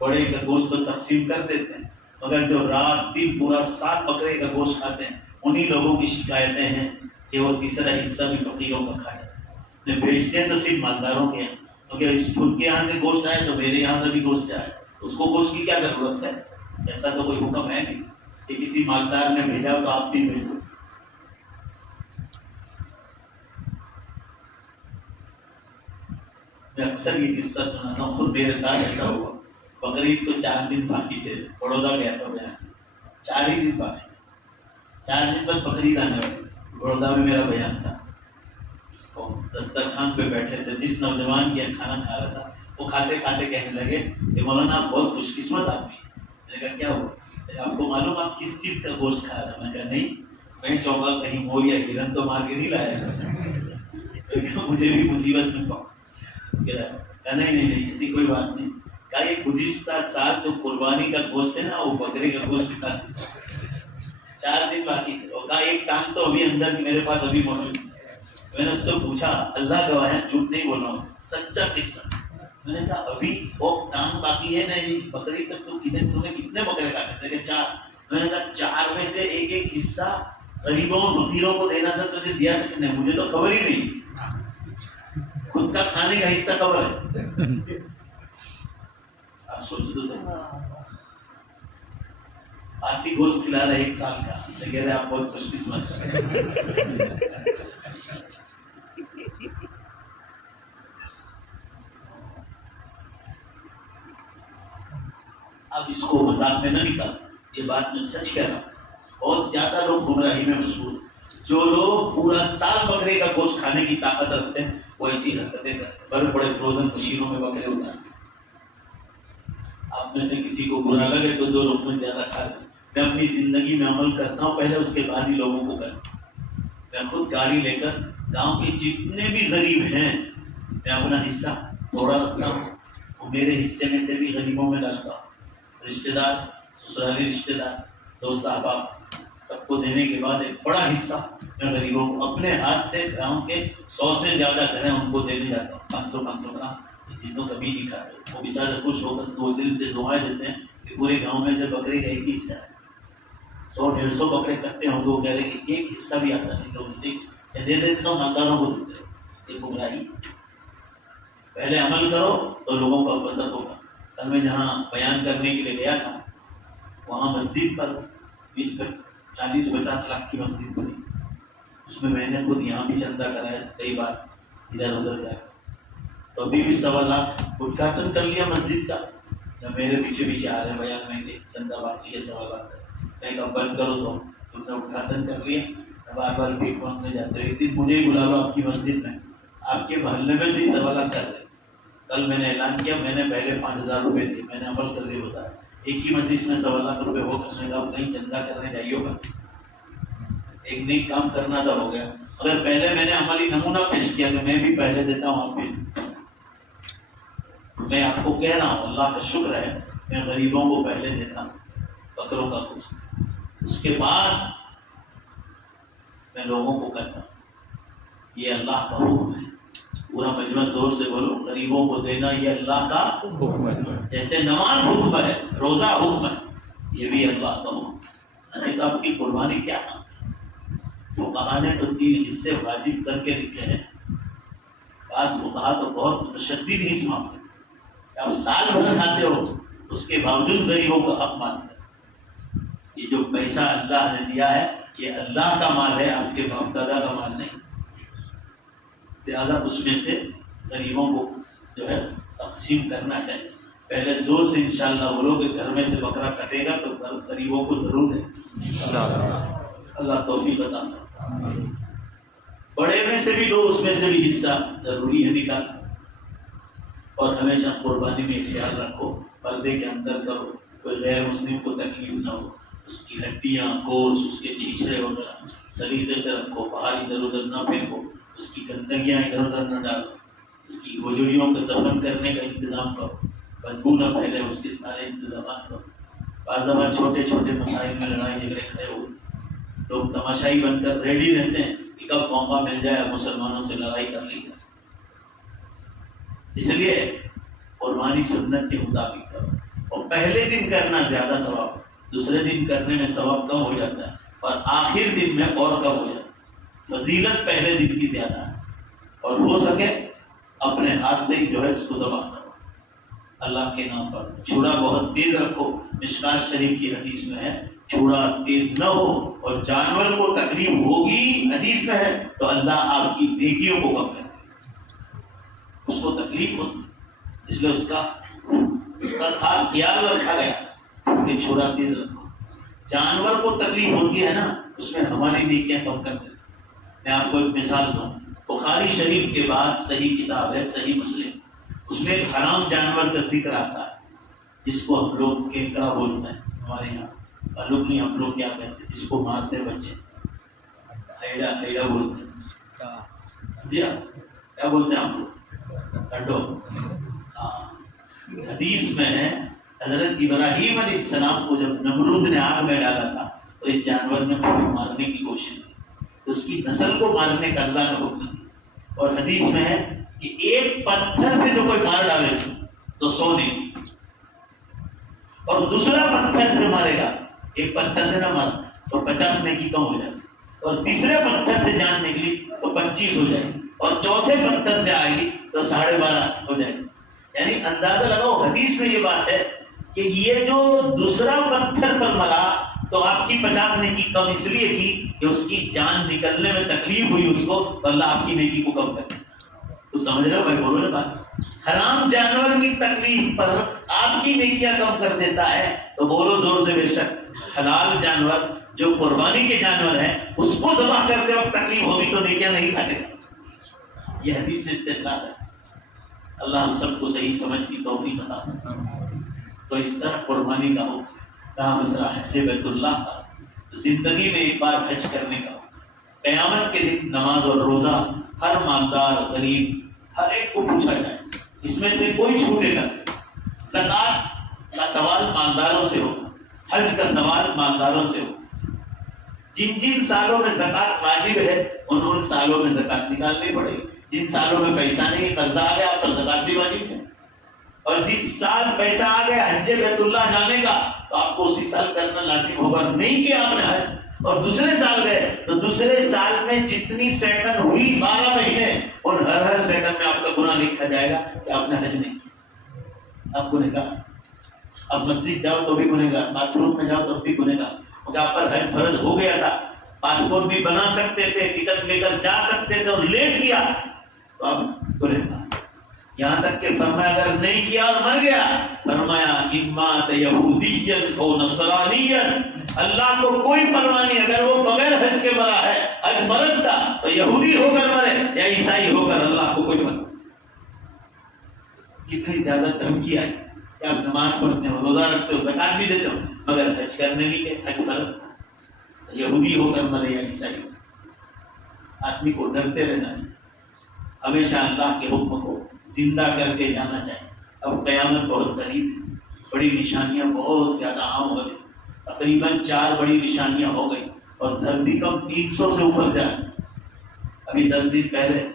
بڑے کا گوشت تو تقسیم کر دیتے ہیں، مگر جو رات دن پورا سال بکرے کا گوشت کھاتے ہیں انہی لوگوں کی شکایتیں ہیں کہ وہ تیسرا حصہ بھی فقیروں کا کھائے، بھیجتے ہیں تو صرف مالداروں کے یہاں، کیونکہ ان کے یہاں سے گوشت آئے تو میرے یہاں سے بھی گوشت جائے، اس کو گوشت کی کیا ضرورت ہے؟ ایسا تو کوئی حکم ہے نہیں کہ کسی مالدار نے بھیجا تو آپ بھی بھیجو۔ میں اکثر یہ قصہ سناتا ہوں، خود میرے ساتھ ایسا ہوا۔ بقرعید کو 4 دن باقی تھے، بڑودا گیا تھا بیان، 4 ہی دن باقی، 4 دن بعد بقرعید آنے والی، بڑودا میں میرا بیان تھا، اور دسترخوان پہ بیٹھے تھے، جس نوجوان کے کھانا کھا رہا تھا وہ کھاتے کھاتے کہنے لگے کہ مولانا آپ بہت خوش قسمت آدمی ہے۔ میں نے کہا کیا ہوا؟ آپ کو معلوم آپ کس چیز کا گوشت کھا رہے ہیں؟ میں کہا نہیں، میں چوکا کہیں مور یا ہرن تو مار کے نہیں لایا، مجھے بھی مصیبت میں پاؤ۔ کہا نہیں ایسی کوئی بات نہیں، کہا یہ گزشتہ سال جو قربانی کا گوشت ہے نا وہ بکرے کا گوشت کھاتے، 4 دن باقی تھے، اور کہا ایک ٹانگ تو ابھی اندر کی میرے پاس ابھی موجود ہے۔ میں نے اس سے پوچھا، اللہ گواہ ہے جھوٹ نہیں بول رہا ہوں، سچا قصہ۔ میں نے کہا ابھی وہ ٹانگ باقی ہے نہیں بکری تک، تو کتنے بکرے کھاتے تھے؟ کہ 4۔ میں نے کہا 4 میں سے 1 حصہ غریبوں فقیروں کو دینا تھا، تجھے دیا تھا کہ نہیں؟ مجھے تو خبر ہی نہیں، خود کا کھانے کا حصہ خبر ہے۔ آپ سوچو تو صحیح، آسی گوشت کھلا رہا ہے 1 سال کا، کہہ رہے آپ بہت خوش قسمت ہیں۔ اب اس کو مذاق میں نہ نکال، یہ بات میں سچ کہہ رہا ہوں۔ بہت زیادہ لوگ گمراہی میں مشہور، جو لوگ پورا سال بکرے کا گوشت کھانے کی طاقت رکھتے ہیں وہ ایسی حرکتیں کرتے ہیں، بڑے بڑے فروزن مشینوں میں بکرے اتارتے ہیں۔ آپ میں سے کسی کو برا لگے تو 2 لقمے زیادہ کھا لیں۔ میں اپنی زندگی میں عمل کرتا ہوں، پہلے اس کے بعد ہی لوگوں کو کرتا ہوں۔ میں خود گاڑی لے کر گاؤں کے جتنے بھی غریب ہیں میں اپنا حصہ تھوڑا رکھتا ہوں، اور میرے حصے میں سے بھی غریبوں میں ڈالتا ہوں۔ رشتہ دار، سسرالی رشتہ دار، دوست احباب سب کو دینے کے بعد ایک بڑا حصہ میں غریبوں کو اپنے ہاتھ سے، گاؤں کے 100 سے زیادہ گھر ہیں ان کو دینے جاتا ہوں، 500 گرام، جس کو کبھی نہیں کھاتے، وہ بیچارے خوش ہو کر 2 دل سے دعائیں دیتے ہیں کہ پورے گاؤں میں سے بکرے کا 1 حصہ ہے۔ 100-150 بکرے کرتے ہیں تو وہ کہہ رہے کہ 1 حصہ بھی آتا نہیں، تو اس سے دے دیتے تو مالداروں کو دیتے ہیں۔ یہ گمراہی، پہلے عمل کرو تو لوگوں کو پسند ہوگا۔ کل میں جہاں بیان کرنے کے لیے گیا تھا وہاں مسجد پر 40-50 لاکھ کی مسجد بنی، اس میں نے خود یہاں بھی چندہ کرایا کئی بار ادھر ادھر جا کے، تو ابھی بھی 1.25 لاکھ ادھاٹن کر لیا مسجد کا۔ جب میرے پیچھے آ رہے بیان میں کہ چندہ باقی ہے 1.25 لاکھ ہے، میں کہا بند کرو تو تم نے ادھاٹن کر لیا، بار بار بھیک مانگنے جاتے ہو، ایک دن مجھے ہی بلا لو آپ کی مسجد میں، آپ کے محلے میں سے ہی 1.25 لاکھ کر دیں۔ کل میں نے اعلان کیا، میں نے پہلے 5,000 روپے دیے، میں نے عمل کر کے بتایا، ایک ہی مجلس میں 1.25 لاکھ روپے ہو کر میں کہیں چندہ کرنے جائیے گا، ایک نئی کام کرنا تھا، ہو گیا۔ اگر پہلے میں نے عملی نمونہ پیش کیا کہ میں بھی پہلے دیتا ہوں، آپ بھی، میں آپ کو کہہ رہا ہوں اللہ کا شکر ہے میں غریبوں کو پہلے دیتا ہوں بکروں کا کچھ، اس کے بعد میں لوگوں کو کرتا ہوں۔ یہ اللہ کا حکم ہے، پورا مجمع زور سے بولو، غریبوں کو دینا یہ اللہ کا حکم ہے، جیسے نماز حکم ہے، روزہ حکم ہے، یہ بھی اللہ کا حکم ہے۔ تو آپ کی قربانی کیا ہے؟ فقہاء نے تو 3 حصے واجب کر کے لکھے ہیں، بعض فقہاء تو بہت متشدد اس معاملے میں، آپ سال بھر کھاتے ہو اس کے باوجود غریبوں کا حق مانتے ہیں۔ یہ جو پیسہ اللہ نے دیا ہے یہ اللہ کا مال ہے، آپ کے باپ دادا کا مال نہیں، لہٰذا اس میں سے غریبوں کو جو ہے تقسیم کرنا چاہیے۔ پہلے زور سے انشاءاللہ بولو کہ گھر میں سے بکرا کٹے گا تو غریبوں کو ضرور دیں، اللہ توفیق عطا فرمائے۔ بڑے میں سے بھی دو، اس میں سے بھی حصہ ضروری ہے نکالنا، اور ہمیشہ قربانی میں خیال رکھو، پردے کے اندر کرو، کوئی غیر مسلم کو تکلیف نہ ہو، اس کی ہڈیاں گوشت اس کے چھیچڑے وغیرہ سلیقے سے رکھو، باہر ادھر ادھر نہ پھینکو، اس کی گندگیاں ادھر ادھر نہ ڈالو، اس کی ہوجڑیوں کو دفن کرنے کا انتظام کرو، بدبو نہ پھیلے، اس کے سارے انتظامات کرو۔ بعض دفعہ چھوٹے چھوٹے مسائل میں لڑائی جھگڑے کھڑے ہو، لوگ تماشائی بن کر ریڈی رہتے ہیں کہ کب موقع مل جائے مسلمانوں سے لڑائی کر لی جائے۔ اس لیے قربانی سنت کے مطابق کرو، اور پہلے دن کرنا زیادہ ثواب، دوسرے دن کرنے میں ثواب کم ہو جاتا ہے، اور آخر دن میں اور کم ہو جاتا ہے۔ فضیلت پہلے دن کی زیادہ ہے، اور ہو سکے اپنے ہاتھ سے ہی جو ہے اس کو ذبح کرو اللہ کے نام پر۔ چھڑا بہت تیز رکھو، مشکات شریف کی حدیث میں ہے چھڑا تیز نہ ہو اور جانور کو تکلیف ہوگی، حدیث میں ہے تو اللہ آپ کی نیکیوں کو کم کرتے، اس کو تکلیف ہوتی، اس لیے اس کا خاص خیال رکھا گیا کہ چھڑا تیز رکھو۔ جانور کو تکلیف ہوتی ہے نا، اس میں ہماری نیکیاں کم کر دیتے۔ میں آپ کو ایک مثال دوں، بخاری شریف کے بعد صحیح کتاب ہے صحیح مسلم، اس میں ایک حرام جانور کا ذکر آتا ہے جس کو ہم لوگ کیکڑا بولتے ہیں، ہمارے یہاں معلوم نہیں ہم لوگ کیا کہتے ہیں، جس کو مارتے بچے ہیڑا بولتے ہیں، جی ہاں کیا بولتے ہیں آپ لوگ؟ ہڈو۔ ہاں، حدیث میں ہے حضرت ابراہیم علیہ السلام کو جب نمرود نے آگ میں ڈالا تھا تو اس جانور نے مارنے کی کوشش کی، اس کی نسل کو مارنے کا اللہ نے حکم دیا، اور حدیث میں ہے کہ ایک پتھر سے جو کوئی مار ڈالے تو 100 نیکی، اور دوسرا پتھر سے مارے گا، ایک پتھر سے نہ مارا تو 50 نیکی کم ہو جائے، اور تیسرے پتھر سے جان نکلی تو 25 ہو جائے گی، اور چوتھے پتھر سے آئے گی تو 12.5 ہو جائے گی۔ یعنی اندازہ لگاؤ، حدیث میں یہ بات ہے کہ یہ جو دوسرا پتھر پر ملا تو آپ کی 50 نیکی کم اس لیے کی کہ اس کی جان نکلنے میں تکلیف ہوئی اس کو، تو اللہ آپ کی نیکی کو کم کرے۔ تو سمجھ رہے ہو بھائی، بولو نا بات، حرام جانور کی تکلیف پر آپ کی نیکیاں کم کر دیتا ہے، تو بولو زور سے بے شک حلال جانور جو قربانی کے جانور ہیں اس کو ذبح کرتے وقت تکلیف ہوگی تو نیکیاں نہیں کاٹے گا۔ یہ حدیث سے استدلال ہے۔ اللہ ہم سب کو صحیح سمجھ کی توفیق عطا فرمائے۔ تو اس طرح قربانی کا ہو، کہاں مسئلہ حج بیت اللہ کا، زندگی میں ایک بار حج کرنے کا، قیامت کے دن نماز اور روزہ ہر مالدار غریب ہر ایک کو پوچھا جائے، اس میں سے کوئی چھوٹے گا۔ زکوٰۃ کا سوال مالداروں سے ہو، حج کا سوال مالداروں سے ہو۔ جن جن سالوں میں زکوٰۃ واجب ہے ان سالوں میں زکوٰۃ نکالنی پڑے گی، جن سالوں میں پیسہ نہیں قرضہ آ گیا آپ پر زکوٰۃ بھی واجب ہے، اور جس سال پیسہ آ گیا حج بیت اللہ جانے کا تو آپ کو اسی سال کرنا لازم ہوگا۔ نہیں کیا آپ نے حج اور دوسرے سال گئے تو دوسرے سال میں جتنی سیکنڈ ہوئی 12 مہینے ان ہر سیکنڈ میں آپ کا گناہ لکھا جائے گا کہ آپ نے حج نہیں کیا، آپ گنہگار۔ اب مسجد جاؤ تو بھی گنہگار، باتھ روم میں جاؤ تو بھی گنہگار، کیونکہ آپ پر حج فرض ہو گیا تھا، پاسپورٹ بھی بنا سکتے تھے، ٹکٹ لے کر جا سکتے تھے اور لیٹ کیا تو اب گنہگار۔ یہاں تک کہ فرمایا اگر نہیں کیا اور مر گیا، فرمایا امات یہودین او نصرانین، اللہ کو کوئی پرواہ نہیں اگر وہ بغیر حج کے مرا ہے، حج فرض تھا تو یہودی ہو کر مرے یا عیسائی ہو کر، اللہ کو کوئی پرواہ نہیں۔ کتنی زیادہ دھمکی آئی کہ آپ نماز پڑھتے ہو، روزہ رکھتے ہو، زکوٰۃ بھی دیتے ہو، مگر حج کرنے بھی گئے، حج فرض تھا، یہودی ہو کر مرے یا عیسائی ہو۔ آدمی کو ڈرتے رہنا چاہیے، ہمیشہ اللہ کے حکم کو زندہ کر کے جانا چاہیے۔ اب قیامت بہت قریب ہے، بڑی نشانیاں بہت زیادہ عام ہو گئی، تقریباً 4 بڑی نشانیاں ہو گئی، اور دھرتی کم 300 سے اوپر جائے۔ ابھی 10 دن پہلے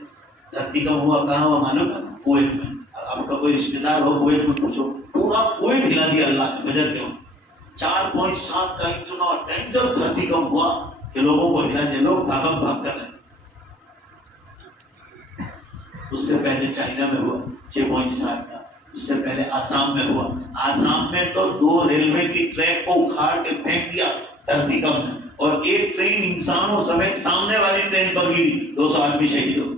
دھرتی کم ہوا، کہاں ہوا معلوم ہے؟ کویت میں۔ آپ کا کوئی رشتے دار ہو کویت میں، پوچھو، پورا کویت ہلا دیا اللہ نے فجر کے وقت۔ 4.7 کا اتنا ڈینجر دھرتی کم ہوا کہ لوگوں کو ہلا دیا، لوگ بھاگم بھاگ کر رہے۔ اس سے پہلے چائنا میں ہوا 6.7 کا، اس سے پہلے آسام میں ہوا. آسام میں تو 2 ریلوے کی ٹریک کو اکھاڑ کے پھینک دیا دھرتی کم میں, اور ایک ٹرین انسانوں سمیت سامنے والی ٹرین پر گری, 200 آدمی شہید ہو.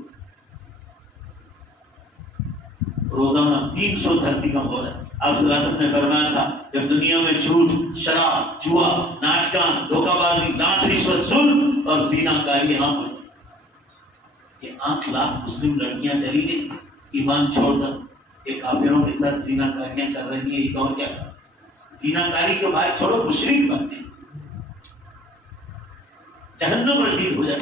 روزانہ 300 دھرتی کم ہو رہا ہے. آپ صلی اللہ علیہ وسلم نے فرمایا تھا جب دنیا میں جھوٹ, شراب, جوا, ناچ گان, دھوکہ بازی, لانچ, رشوت, ظلم اور زنا کاری عام ہو, یہ 8 لاکھ مسلم لڑکیاں چلی گئی ایمان چھوڑ کر, یہ کافروں کے ساتھ زنا کاریاں کر رہی ہیں. یہ اور کیا کر, زنا کاری کے بعد چھوڑو مشرک بنتے ہیں, جہنم رسید ہو جائے.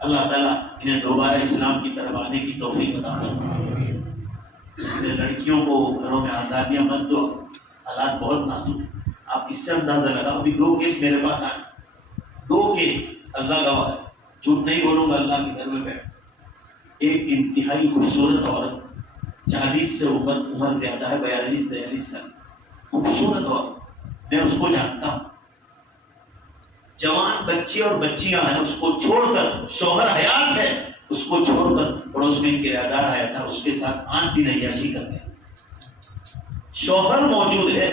اللہ تعالیٰ انہیں دوبارہ اسلام کی طرف آنے کی توفیق عطا فرمائے. لڑکیوں کو گھروں میں آزادیاں مت دو, حالات بہت نازک ہیں. آپ اس سے اندازہ لگاؤ, ابھی 2 کیس میرے پاس آئے, 2 کیس, اللہ گواہ ہے, جھوٹ نہیں بولوں گا, اللہ کے گھر میں بیٹھ. ایک انتہائی خوبصورت عورت, 40 سے عمر زیادہ ہے, 42-43 سال, خوبصورت عورت, میں اس کو جانتا ہوں. جوان بچے اور بچیاں ہیں, اس کو چھوڑ کر, شوہر حیات ہے, اس کو چھوڑ کر پڑوس میں ایک کرایہ دار آیا تھا, اس کے ساتھ 8 دن عیاشی کر گئے. شوہر موجود ہے,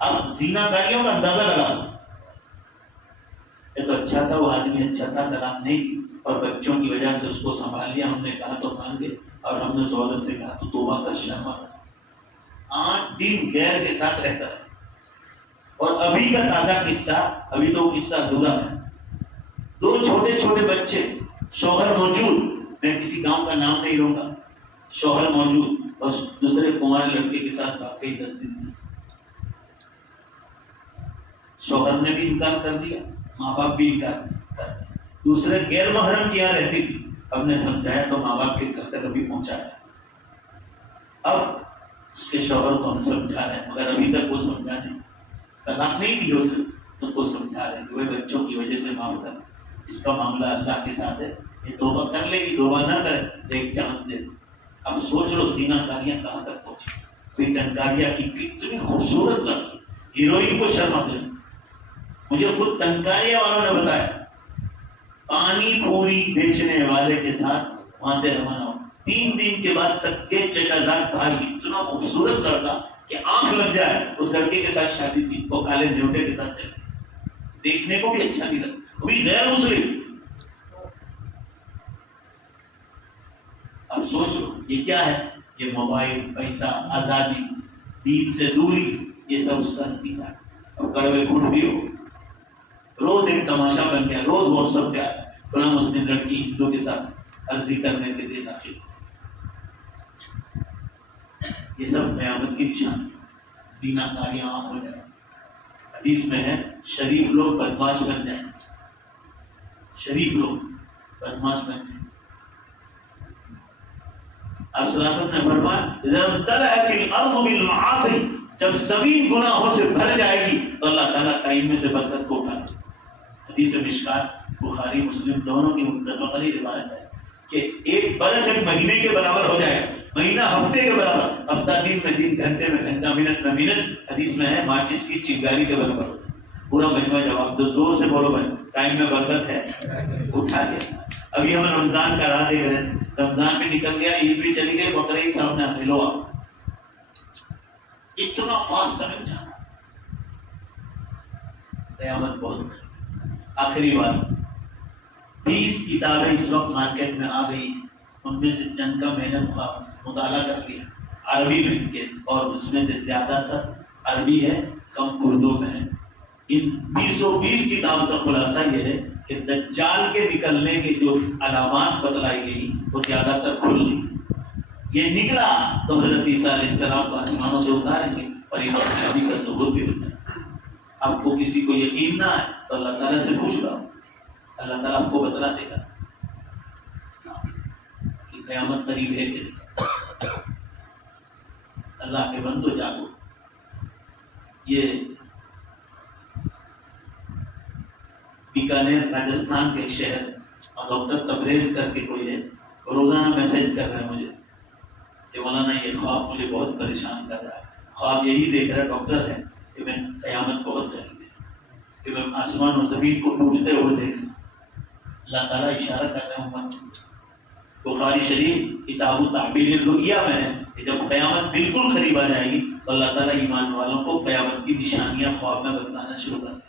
اب زنا کاریوں کا اندازہ لگا. یہ تو اچھا تھا, وہ آدمی اچھا تھا, طلاق نہیں دی, اور بچوں کی وجہ سے اس کو سنبھال لیا. ہم نے کہا تو مان گئے, اور ہم نے سہولت سے کہا تو توبہ کر, شرما کر. 8 دن غیر کے ساتھ رہتا ہے. اور ابھی کا تازہ قصہ, ابھی تو قصہ ادھورا ہے. 2 چھوٹے چھوٹے بچے, شوہر موجود, میں کسی گاؤں کا نام نہیں لوں گا, شوہر موجود, اور دوسرے کنوارے لڑکے کے ساتھ واقعی 10 دن. شوہر نے بھی انکار کر دیا, ماں باپ بھی انکار کر دیا. دوسرے غیر محرم کی یہاں رہتی تھی, اب نے سمجھایا تو ماں باپ کے گھر تک ابھی پہنچایا. اب اس کے شوہر کو ہم سمجھا رہے ہیں, مگر ابھی تک وہ سمجھا نہیں, طلاق نہیں دی اس نے, تو کو سمجھا رہے ہیں کہ وہ بچوں کی وجہ سے معاف کر, اس کا معاملہ اللہ کے ساتھ ہے, یہ توبہ کر لے گی, توبہ نہ کرے تو ایک چانس دے. اب سوچ لو زنا کاریاں کہاں تک پہنچی. کوئی تنکاریہ کی کتنی خوبصورت لڑکی, ہیروئن کو شرما دے. مجھے خود تنکاریہ والوں نے بتایا, پانی پوری بیچنے والے کے ساتھ وہاں سے روانہ ہو, 3 دن کے بعد سب کے چچا زاد بھائی, اتنا خوبصورت لڑکا کہ آنکھ لگ جائے, اس لڑکے کے ساتھ شادی تھی, وہ کالے نیوٹے کے ساتھ چلے, دیکھنے کو بھی اچھا نہیں لگا, وہ بھی غیر مسلم. اب سوچ لو یہ کیا ہے, یہ موبائل, پیسہ, آزادی, دین سے دوری, یہ سب اس کا نتیجہ ہے. اور کڑوے گھوٹ بھی ہو, روز ایک تماشا بن گیا, روز واٹس ایپ پہ آیا, فلاں مسلم لڑکی ہندو کے ساتھ عرضی کرنے کے لیے داخل. یہ سب قیامت کی نشانی, زنا کاریاں عام ہو جائیں. حدیث میں ہے شریف لوگ بدماش بن جائیں, شریف لوگ بدماش بن جائیں. آپ صلی اللہ علیہ وسلم نے فرمایا اذا امتلأت الارض بالمعاصی, جب زمین گناہوں سے بھر جائے گی تو اللہ تعالیٰ ٹائم میں سے برکت کو اٹھا. حدیث مشکات, بخاری مسلم دونوں کی متفق علیہ روایت ہے کہ ایک برس ایک مہینے کے برابر ہو جائے گا, مہینہ ہفتے کے برابر, ہفتہ دن میں دن, گھنٹے میں گھنٹہ, منٹ میں منٹ. حدیث میں ہے ماچس کی چنگاری کے برابر. پورا مجمع جواب دو, زور سے بولو بھائی, ٹائم میں برکت ہے, اٹھا دیا. ابھی ہم رمضان کا راہ دیکھ رہے ہیں, رمضان بھی نکل گیا, عید بھی چلی گئی, بقرعید سامنے آتے, لو آپ اتنا فاسٹ ٹائم جانا. قیامت بہت. آخری بات, 20 کتابیں اس وقت مارکیٹ میں آ گئی, ان میں سے چند کا میں نے مطالعہ کر لیا عربی میں کے, اور اس میں سے زیادہ تر عربی ہے, کم اردو میں ہے. ان 20 کتاب کا خلاصہ یہ ہے کہ دجال کے نکلنے کے جو علامات بتلائی گئی وہ زیادہ تر کھل گئی. یہ نکلا تو حضرت عیسیٰ علیہ السلام کو آسمانوں سے اتاریں گے اور امام نبی کا ظہور بھی ہوتا ہے. آپ کو کسی کو یقین نہ ہے تو اللہ تعالیٰ سے پوچھ لو, اللہ تعالیٰ آپ کو بتلا دے گا کہ قیامت قریب ہے کہ اللہ کے بندو جاگو. یہ بیکانیر راجستھان کے ایک شہر, اور ڈاکٹر تبریز کر کے کوئی ہے, روزانہ میسج کر رہے ہیں مجھے کہ مولانا یہ خواب مجھے بہت پریشان کر رہا ہے. خواب یہی دیکھ رہا ہے, ڈاکٹر ہے, کہ میں قیامت بہت قریب ہے, کہ میں آسمان و زمین کو ٹوٹتے ہوئے دیکھ رہا ہوں. اللہ تعالیٰ اشارہ کر رہے ہیں. بخاری شریف کتاب تعبیر الرؤیا میں ہے کہ جب قیامت بالکل قریب آ جائے گی تو اللہ تعالیٰ ایمان والوں کو قیامت کی نشانیاں خواب میں بتانا شروع کر دیں۔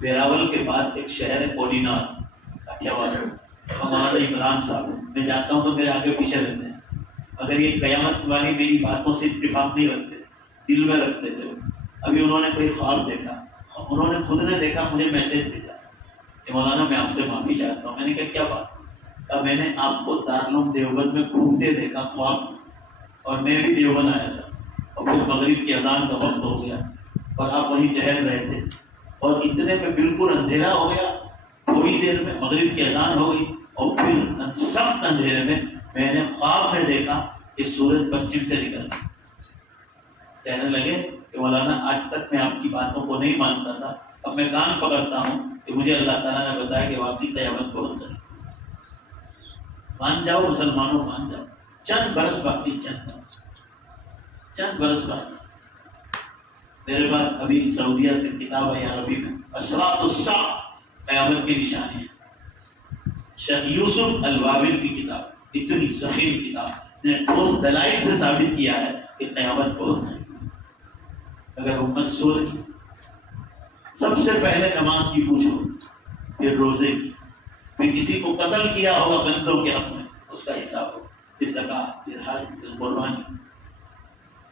ویراول کے پاس ایک شہر ہے کولینار، ہمارا عمران صاحب، میں جاتا ہوں تو میرے آگے پیچھے رہتے ہیں۔ اگر یہ قیامت والی میری باتوں سے اتفاق نہیں رکھتے، دل میں رکھتے تھے، ابھی انہوں نے کوئی خواب دیکھا، انہوں نے خود نے دیکھا، مجھے میسج بھیجا کہ مولانا میں آپ سے معافی چاہتا ہوں۔ میں نے کہا کیا بات؟ کہا میں نے آپ کو دارالعلوم دیوبند میں گھومتے دیکھا خواب میں، اور میں بھی دیوبند آیا تھا، اور پھر مغرب کی اذان کا وقت ہو گیا اور آپ وہیں ٹہل رہے تھے، اور اتنے میں بالکل اندھیرا ہو گیا، تھوڑی دیر میں مغرب کی اذان ہو گئی، اور پھر سخت اندھیرے میں نے خواب میں دیکھا کہ سورج پشچم سے نکل گیا۔ کہنے لگے کہ مولانا آج تک میں آپ کی باتوں کو نہیں مانتا تھا، اب میں کان پکڑتا ہوں کہ مجھے اللہ تعالیٰ نے بتایا کہ واقعی قیامت بہت قریب۔ مان جاؤ مسلمانوں، مان جاؤ، چند برس باقی، چند برس باقی۔ میرے پاس ابھی سعودیہ سے کتاب ہے عربی میں، اشراط الساعہ، قیامت کی نشانیاں، شیخ یوسف الوابل کی کتاب، اتنی ضخیم کتاب نے ٹھوس دلائل سے ثابت کیا ہے کہ قیامت بہت ہے۔ اگر امت سو رہی، سب سے پہلے نماز کی پوچھو، پھر روزے کی، پھر کسی کو قتل کیا ہوگا بندوں کے حق میں، اس کا حساب ہو، پھر زکات، پھر حج، پھر قربانی،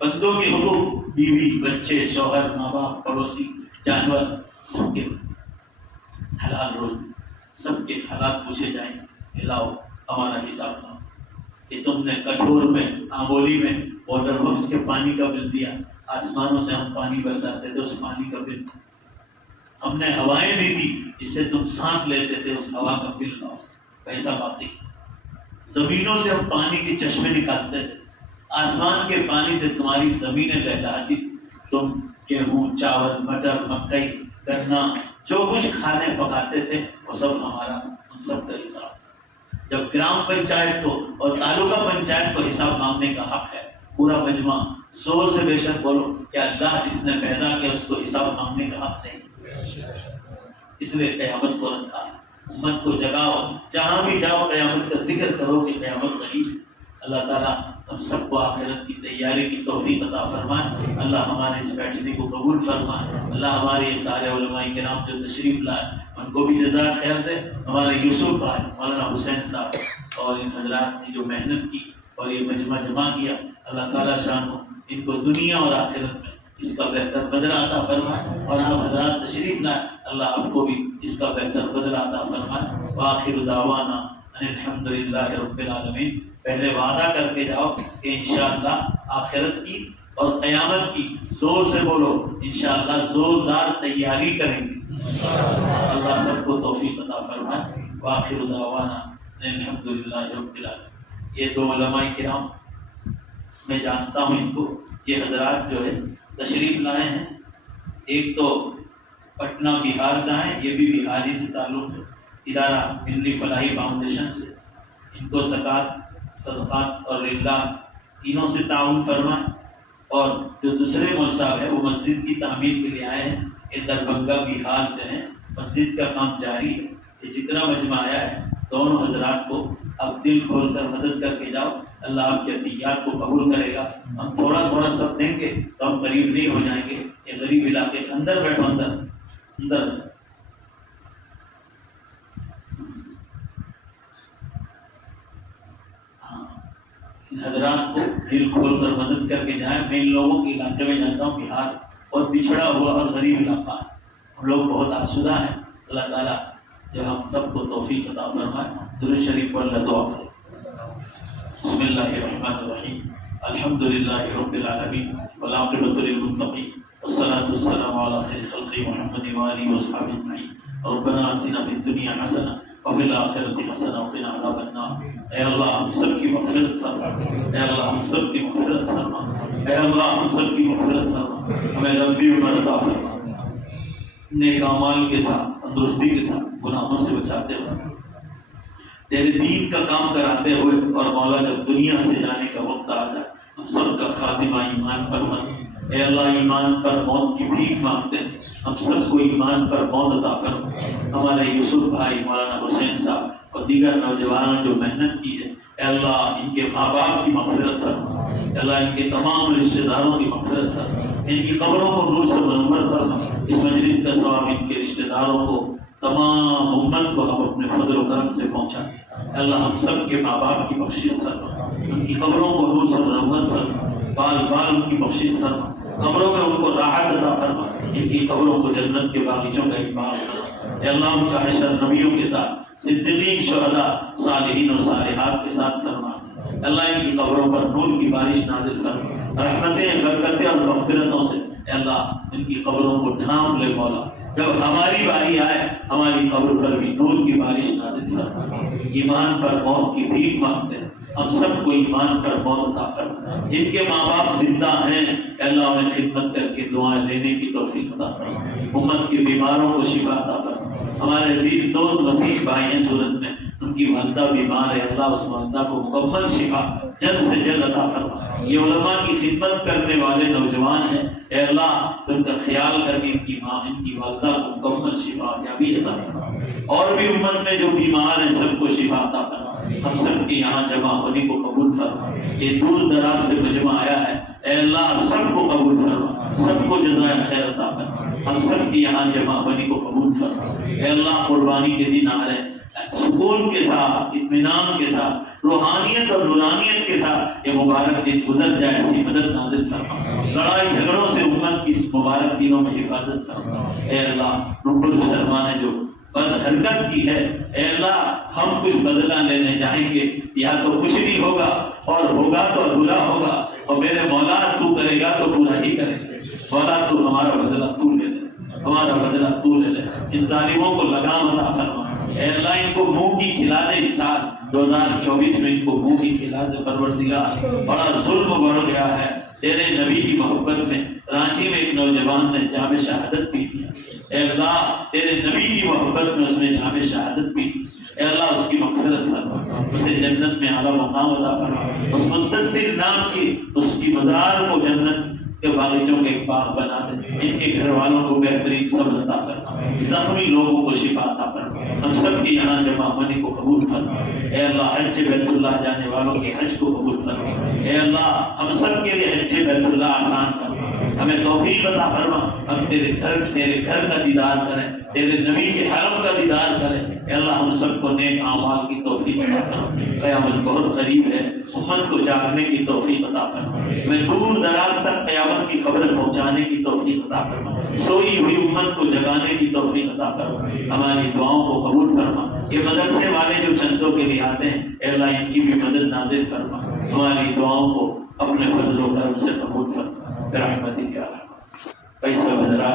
بندوں کے حقوق، بیوی، بچے، شوہر، ماں باپ، پڑوسی، جانور، سب کے حلال روزی، سب کے حالات پوچھے جائیں گے۔ لاؤ ہمارا حساب لاؤ کہ تم نے کٹھور میں، آمولی میں واٹر ورکس کے پانی کا بل دیا، آسمانوں سے ہم پانی برساتے تھے، اس پانی کا بل، ہم نے ہوائیں دی تھی جس سے تم سانس لیتے تھے، اس ہوا کا بل لاؤ، پیسہ باقی، زمینوں سے ہم پانی کے چشمے نکالتے تھے، آسمان کے پانی سے تمہاری زمینیں لہلاتی، تم گیہوں، چاول، مٹر، مکئی، گنا، جو کچھ کھانے پکاتے تھے وہ سب ہمارا، ان سب کا حساب۔ جب گرام پنچایت کو اور تعلقہ پنچایت کو حساب مانگنے کا حق ہے، پورا مجمع زور سے بے شک بولو کہ اللہ جس نے پیدا کیا اس کو حساب مانگنے کا حق نہیں۔ اس لیے قیامت کو رکھا، امت کو جگاؤ، جہاں بھی جاؤ قیامت کا ذکر کرو کہ قیامت قریب ہے۔ اللہ تعالیٰ ہم سب کو آخرت کی تیاری کی توفیق عطا فرمائے، اللہ ہمارے اس بیٹھنے کو قبول فرمائے، اللہ ہمارے یہ سارے علماء کرام جو تشریف لائے ان کو بھی جزائے خیر دے، ہمارے یوسف بھائی، مولانا حسین صاحب اور ان حضرات نے جو محنت کی اور یہ مجمع جمع کیا، اللہ تعالیٰ شان ہو ان کو دنیا اور آخرت میں اس کا بہتر بدلہ عطا فرمائے، اور آپ حضرات تشریف لائے اللہ آپ کو بھی اس کا بہتر بدلہ عطا فرمائے۔ وآخر دعوانا ان الحمدللہ رب العالمین۔ پہلے وعدہ کر کے جاؤ کہ انشاءاللہ آخرت کی اور قیامت کی زور سے بولو، انشاءاللہ زوردار تیاری کریں گے، اللہ سب کو توفیق عطا فرمائے۔ وآخر دعوانا ان الحمدللہ رب العالمین۔ یہ دو علماء کرام میں جانتا ہوں ان کو، یہ حضرات جو ہے تشریف لائے ہیں، ایک تو پٹنہ بہار سے ہیں، یہ بھی بہاری سے تعلق ہے، ادارہ ملی فلاحی فاؤنڈیشن سے، ان کو زکوٰۃ، صدقات اور للہ تینوں سے تعاون فرمائیں۔ اور جو دوسرے مول صاحب ہیں وہ مسجد کی تعمیر کے لیے آئے ہیں، یہ دربھنگہ بہار سے ہیں، مسجد کا کام جاری ہے، یہ جتنا مجمع آیا ہے دونوں حضرات کو آپ دل کھول کر مدد کر کے جاؤ، اللہ آپ کے عطیات کو قبول کرے گا۔ ہم تھوڑا تھوڑا سب دیں گے تو ہم قریب نہیں ہو جائیں گے، یہ غریب علاقے سے اندر بیٹھو، اندر حضرات کو دل کھول کر مدد کر کے جائیں۔ میں ان لوگوں کے علاقے میں جاتا ہوں، بہار اور بچھڑا ہوا اور غریب علاقہ ہے، ہم لوگ بہت آسودہ ہیں۔ اللہ تعالیٰ جو ہم سب کو توفیق عطا فرمائے۔ درود شریف پر اللہ دعا کریں۔ بسم اللہ الرحمن الرحیم، الحمد للہ رب العالمین والعاقبۃ للمتقین والصلاۃ والسلام علی خیر خلق محمد وآلہ وصحبہ اجمعین۔ ربنا آتنا فی الدنیا حسنہ وفی الآخرۃ حسنہ وقنا عذاب النار۔ اے اللہ ہم سب کی مغفرت فرما، اے اللہ ہم سب کی مغفرت فرما، اے اللہ ہم سب کی مغفرت فرما، ہمیں لمبی عمر عطا فرما، نیک اعمال کے ساتھ، تندرستی کے ساتھ، گناہوں سے بچاتے ہوئے، تیرے دین کا کام کراتے ہوئے، اور مولا جب دنیا سے جانے کا وقت آ جائے ہم سب کا خاتمہ ایمان پر ہو۔ اے اللہ ایمان پر موت کی بھیک مانگتے ہیں، ہم سب کو ایمان پر موت عطا فرما۔ ہمارے یوسف بھائی، مولانا حسین صاحب اور دیگر نوجوانوں جو محنت کی ہے، اے اللہ ان کے ماں باپ کی مغفرت فرما، اے اللہ ان کے تمام رشتہ داروں کی مغفرت فرما، ان کی قبروں کو نور سے منور فرما، اس مجلس کا ثواب ان کے رشتہ داروں کو تمام امت کو ہم اپنے فضل و کرم سے پہنچا، اے اللہ ہم سب کے ماں باپ کی بخشش فرما، ان کی قبروں کو نور سے منور فرما، بال بال ان کی بخشش فرما، قبروں میں ان کو راحت عطا فرما، ان کی قبروں کو جنت کے باغیچوں کا اقبال فرما، اے اللہ ان کا حشر نبیوں کے ساتھ، صدیقین، شہداء، صالحین اور صالحات کے ساتھ فرما، اللہ ان کی قبروں پر نور کی بارش نازل فرما، رحمتیں، برکتیں اور مغفرتوں سے اے اللہ ان کی قبروں کو ڈھانپ لے مولا، جب ہماری باری آئے ہماری قبر پر بھی نور کی بارش نازل فرما، ایمان پر موت کی بھیک مانگتے ہیں، ہم سب کو ایمان پر موت عطا فرما، جن کے ماں باپ زندہ ہیں اے اللہ انہیں خدمت کر کے دعائیں لینے کی توفیق عطا فرما، امت کے بیماروں کو شفا عطا فرما، ہمارے عزیز دوست وسیع بھائی ہیں صورت میں ان کی والدہ بیمار ہے، اللہ اس والدہ کو مکمل شفا جلد سے جلد عطا فرما، یہ علماء کی خدمت کرنے والے نوجوان ہیں اے اللہ ان کا خیال کر کے ان کی ماں ان کی والدہ کو مکمل شفا یابی عطا فرما، اور بھی امت میں جو بیمار ہیں سب کو شفا عطا فرما، ہم سب کے یہاں جمع ہونے کو قبول فرما، یہ دور دراز سے مجمع آیا ہے اے اللہ سب کو قبول فرما، سب کو جزائے خیر عطا فرما، ہم سب کے یہاں جمع ہونے کو قبول فرما، اے اللہ قربانی کے دن آ رہے سکون کے ساتھ، اطمینان کے ساتھ، روحانیت اور نورانیت کے ساتھ یہ مبارک دن گزر جائے، ایسی مدد نازل فرما، لڑائی جھگڑوں سے امت کی اس مبارک دنوں میں حفاظت فرما، اے اللہ رب الشرما نے جو بد حرکت کی ہے اے اللہ ہم کچھ بدلہ لینے چاہیں گے، یا تو کچھ نہیں ہوگا اور ہوگا تو ادھورا ہوگا، اور میرے مولا تو کرے گا تو پورا ہی کرے گا، مولا تو ہمارا بدلہ تو لے لے، ہمارا بدلہ تو لے لے، ان ظالموں کو لگام عطا فرما، اے اللہ ان کو منہ کی کھلا دے، اس سال 2024 میں ان کو منہ کی کھلا دے پروردگار، بڑا ظلم بڑھ گیا ہے تیرے نبی کی محبت میں، رانچی میں ایک نوجوان نے جام شہادت پی لیا، اے اللہ تیرے نبی کی محبت میں اس نے جام شہادت پی، اے اللہ اس کی مغفرت فرما، اسے جنت میں اعلیٰ مقام عطا فرما، اس مدثر نام کی اس کی مزار کو جنت کے باغیچوں کے ایک باغ بنا دے، ان کے گھر والوں کو بہترین صبر عطا فرما، زخمی لوگوں کو شفا عطا فرما، ہم سب کے یہاں جمع ہونے کو قبول فرما، اے اللہ حج بیت اللہ جانے والوں کے حج کو قبول فرما، اے اللہ ہم سب کے لیے حج بیت اللہ آسان فرما، ہمیں توفیق عطا فرما، ہم تیرے گھر کا دیدار کریں، تیرے نبی کے حرم کا دیدار کریں، اے اللہ ہم سب کو نیک اعمال کی توفیق عطا فرما، قیامت بہت قریب ہے، امت کو جاگنے کی توفیق عطا فرما، ہمیں دور دراز تک قیامت کی خبر پہنچانے کی توفیق عطا فرما، سوئی ہوئی امت کو جگانے کی توفیق عطا فرما، ہماری دعاؤں کو قبول فرما، یہ مدرسے والے جو چندوں کے لیے آتے ہیں اے اللہ ان کی بھی مدد نازل فرما، ہماری دعاؤں کو اپنے فضل و کرم سے قبول فرما، برحمتک یا ارحم۔ پیسہ بدرا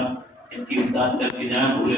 ان کی امداد کر کے جائیں بھولے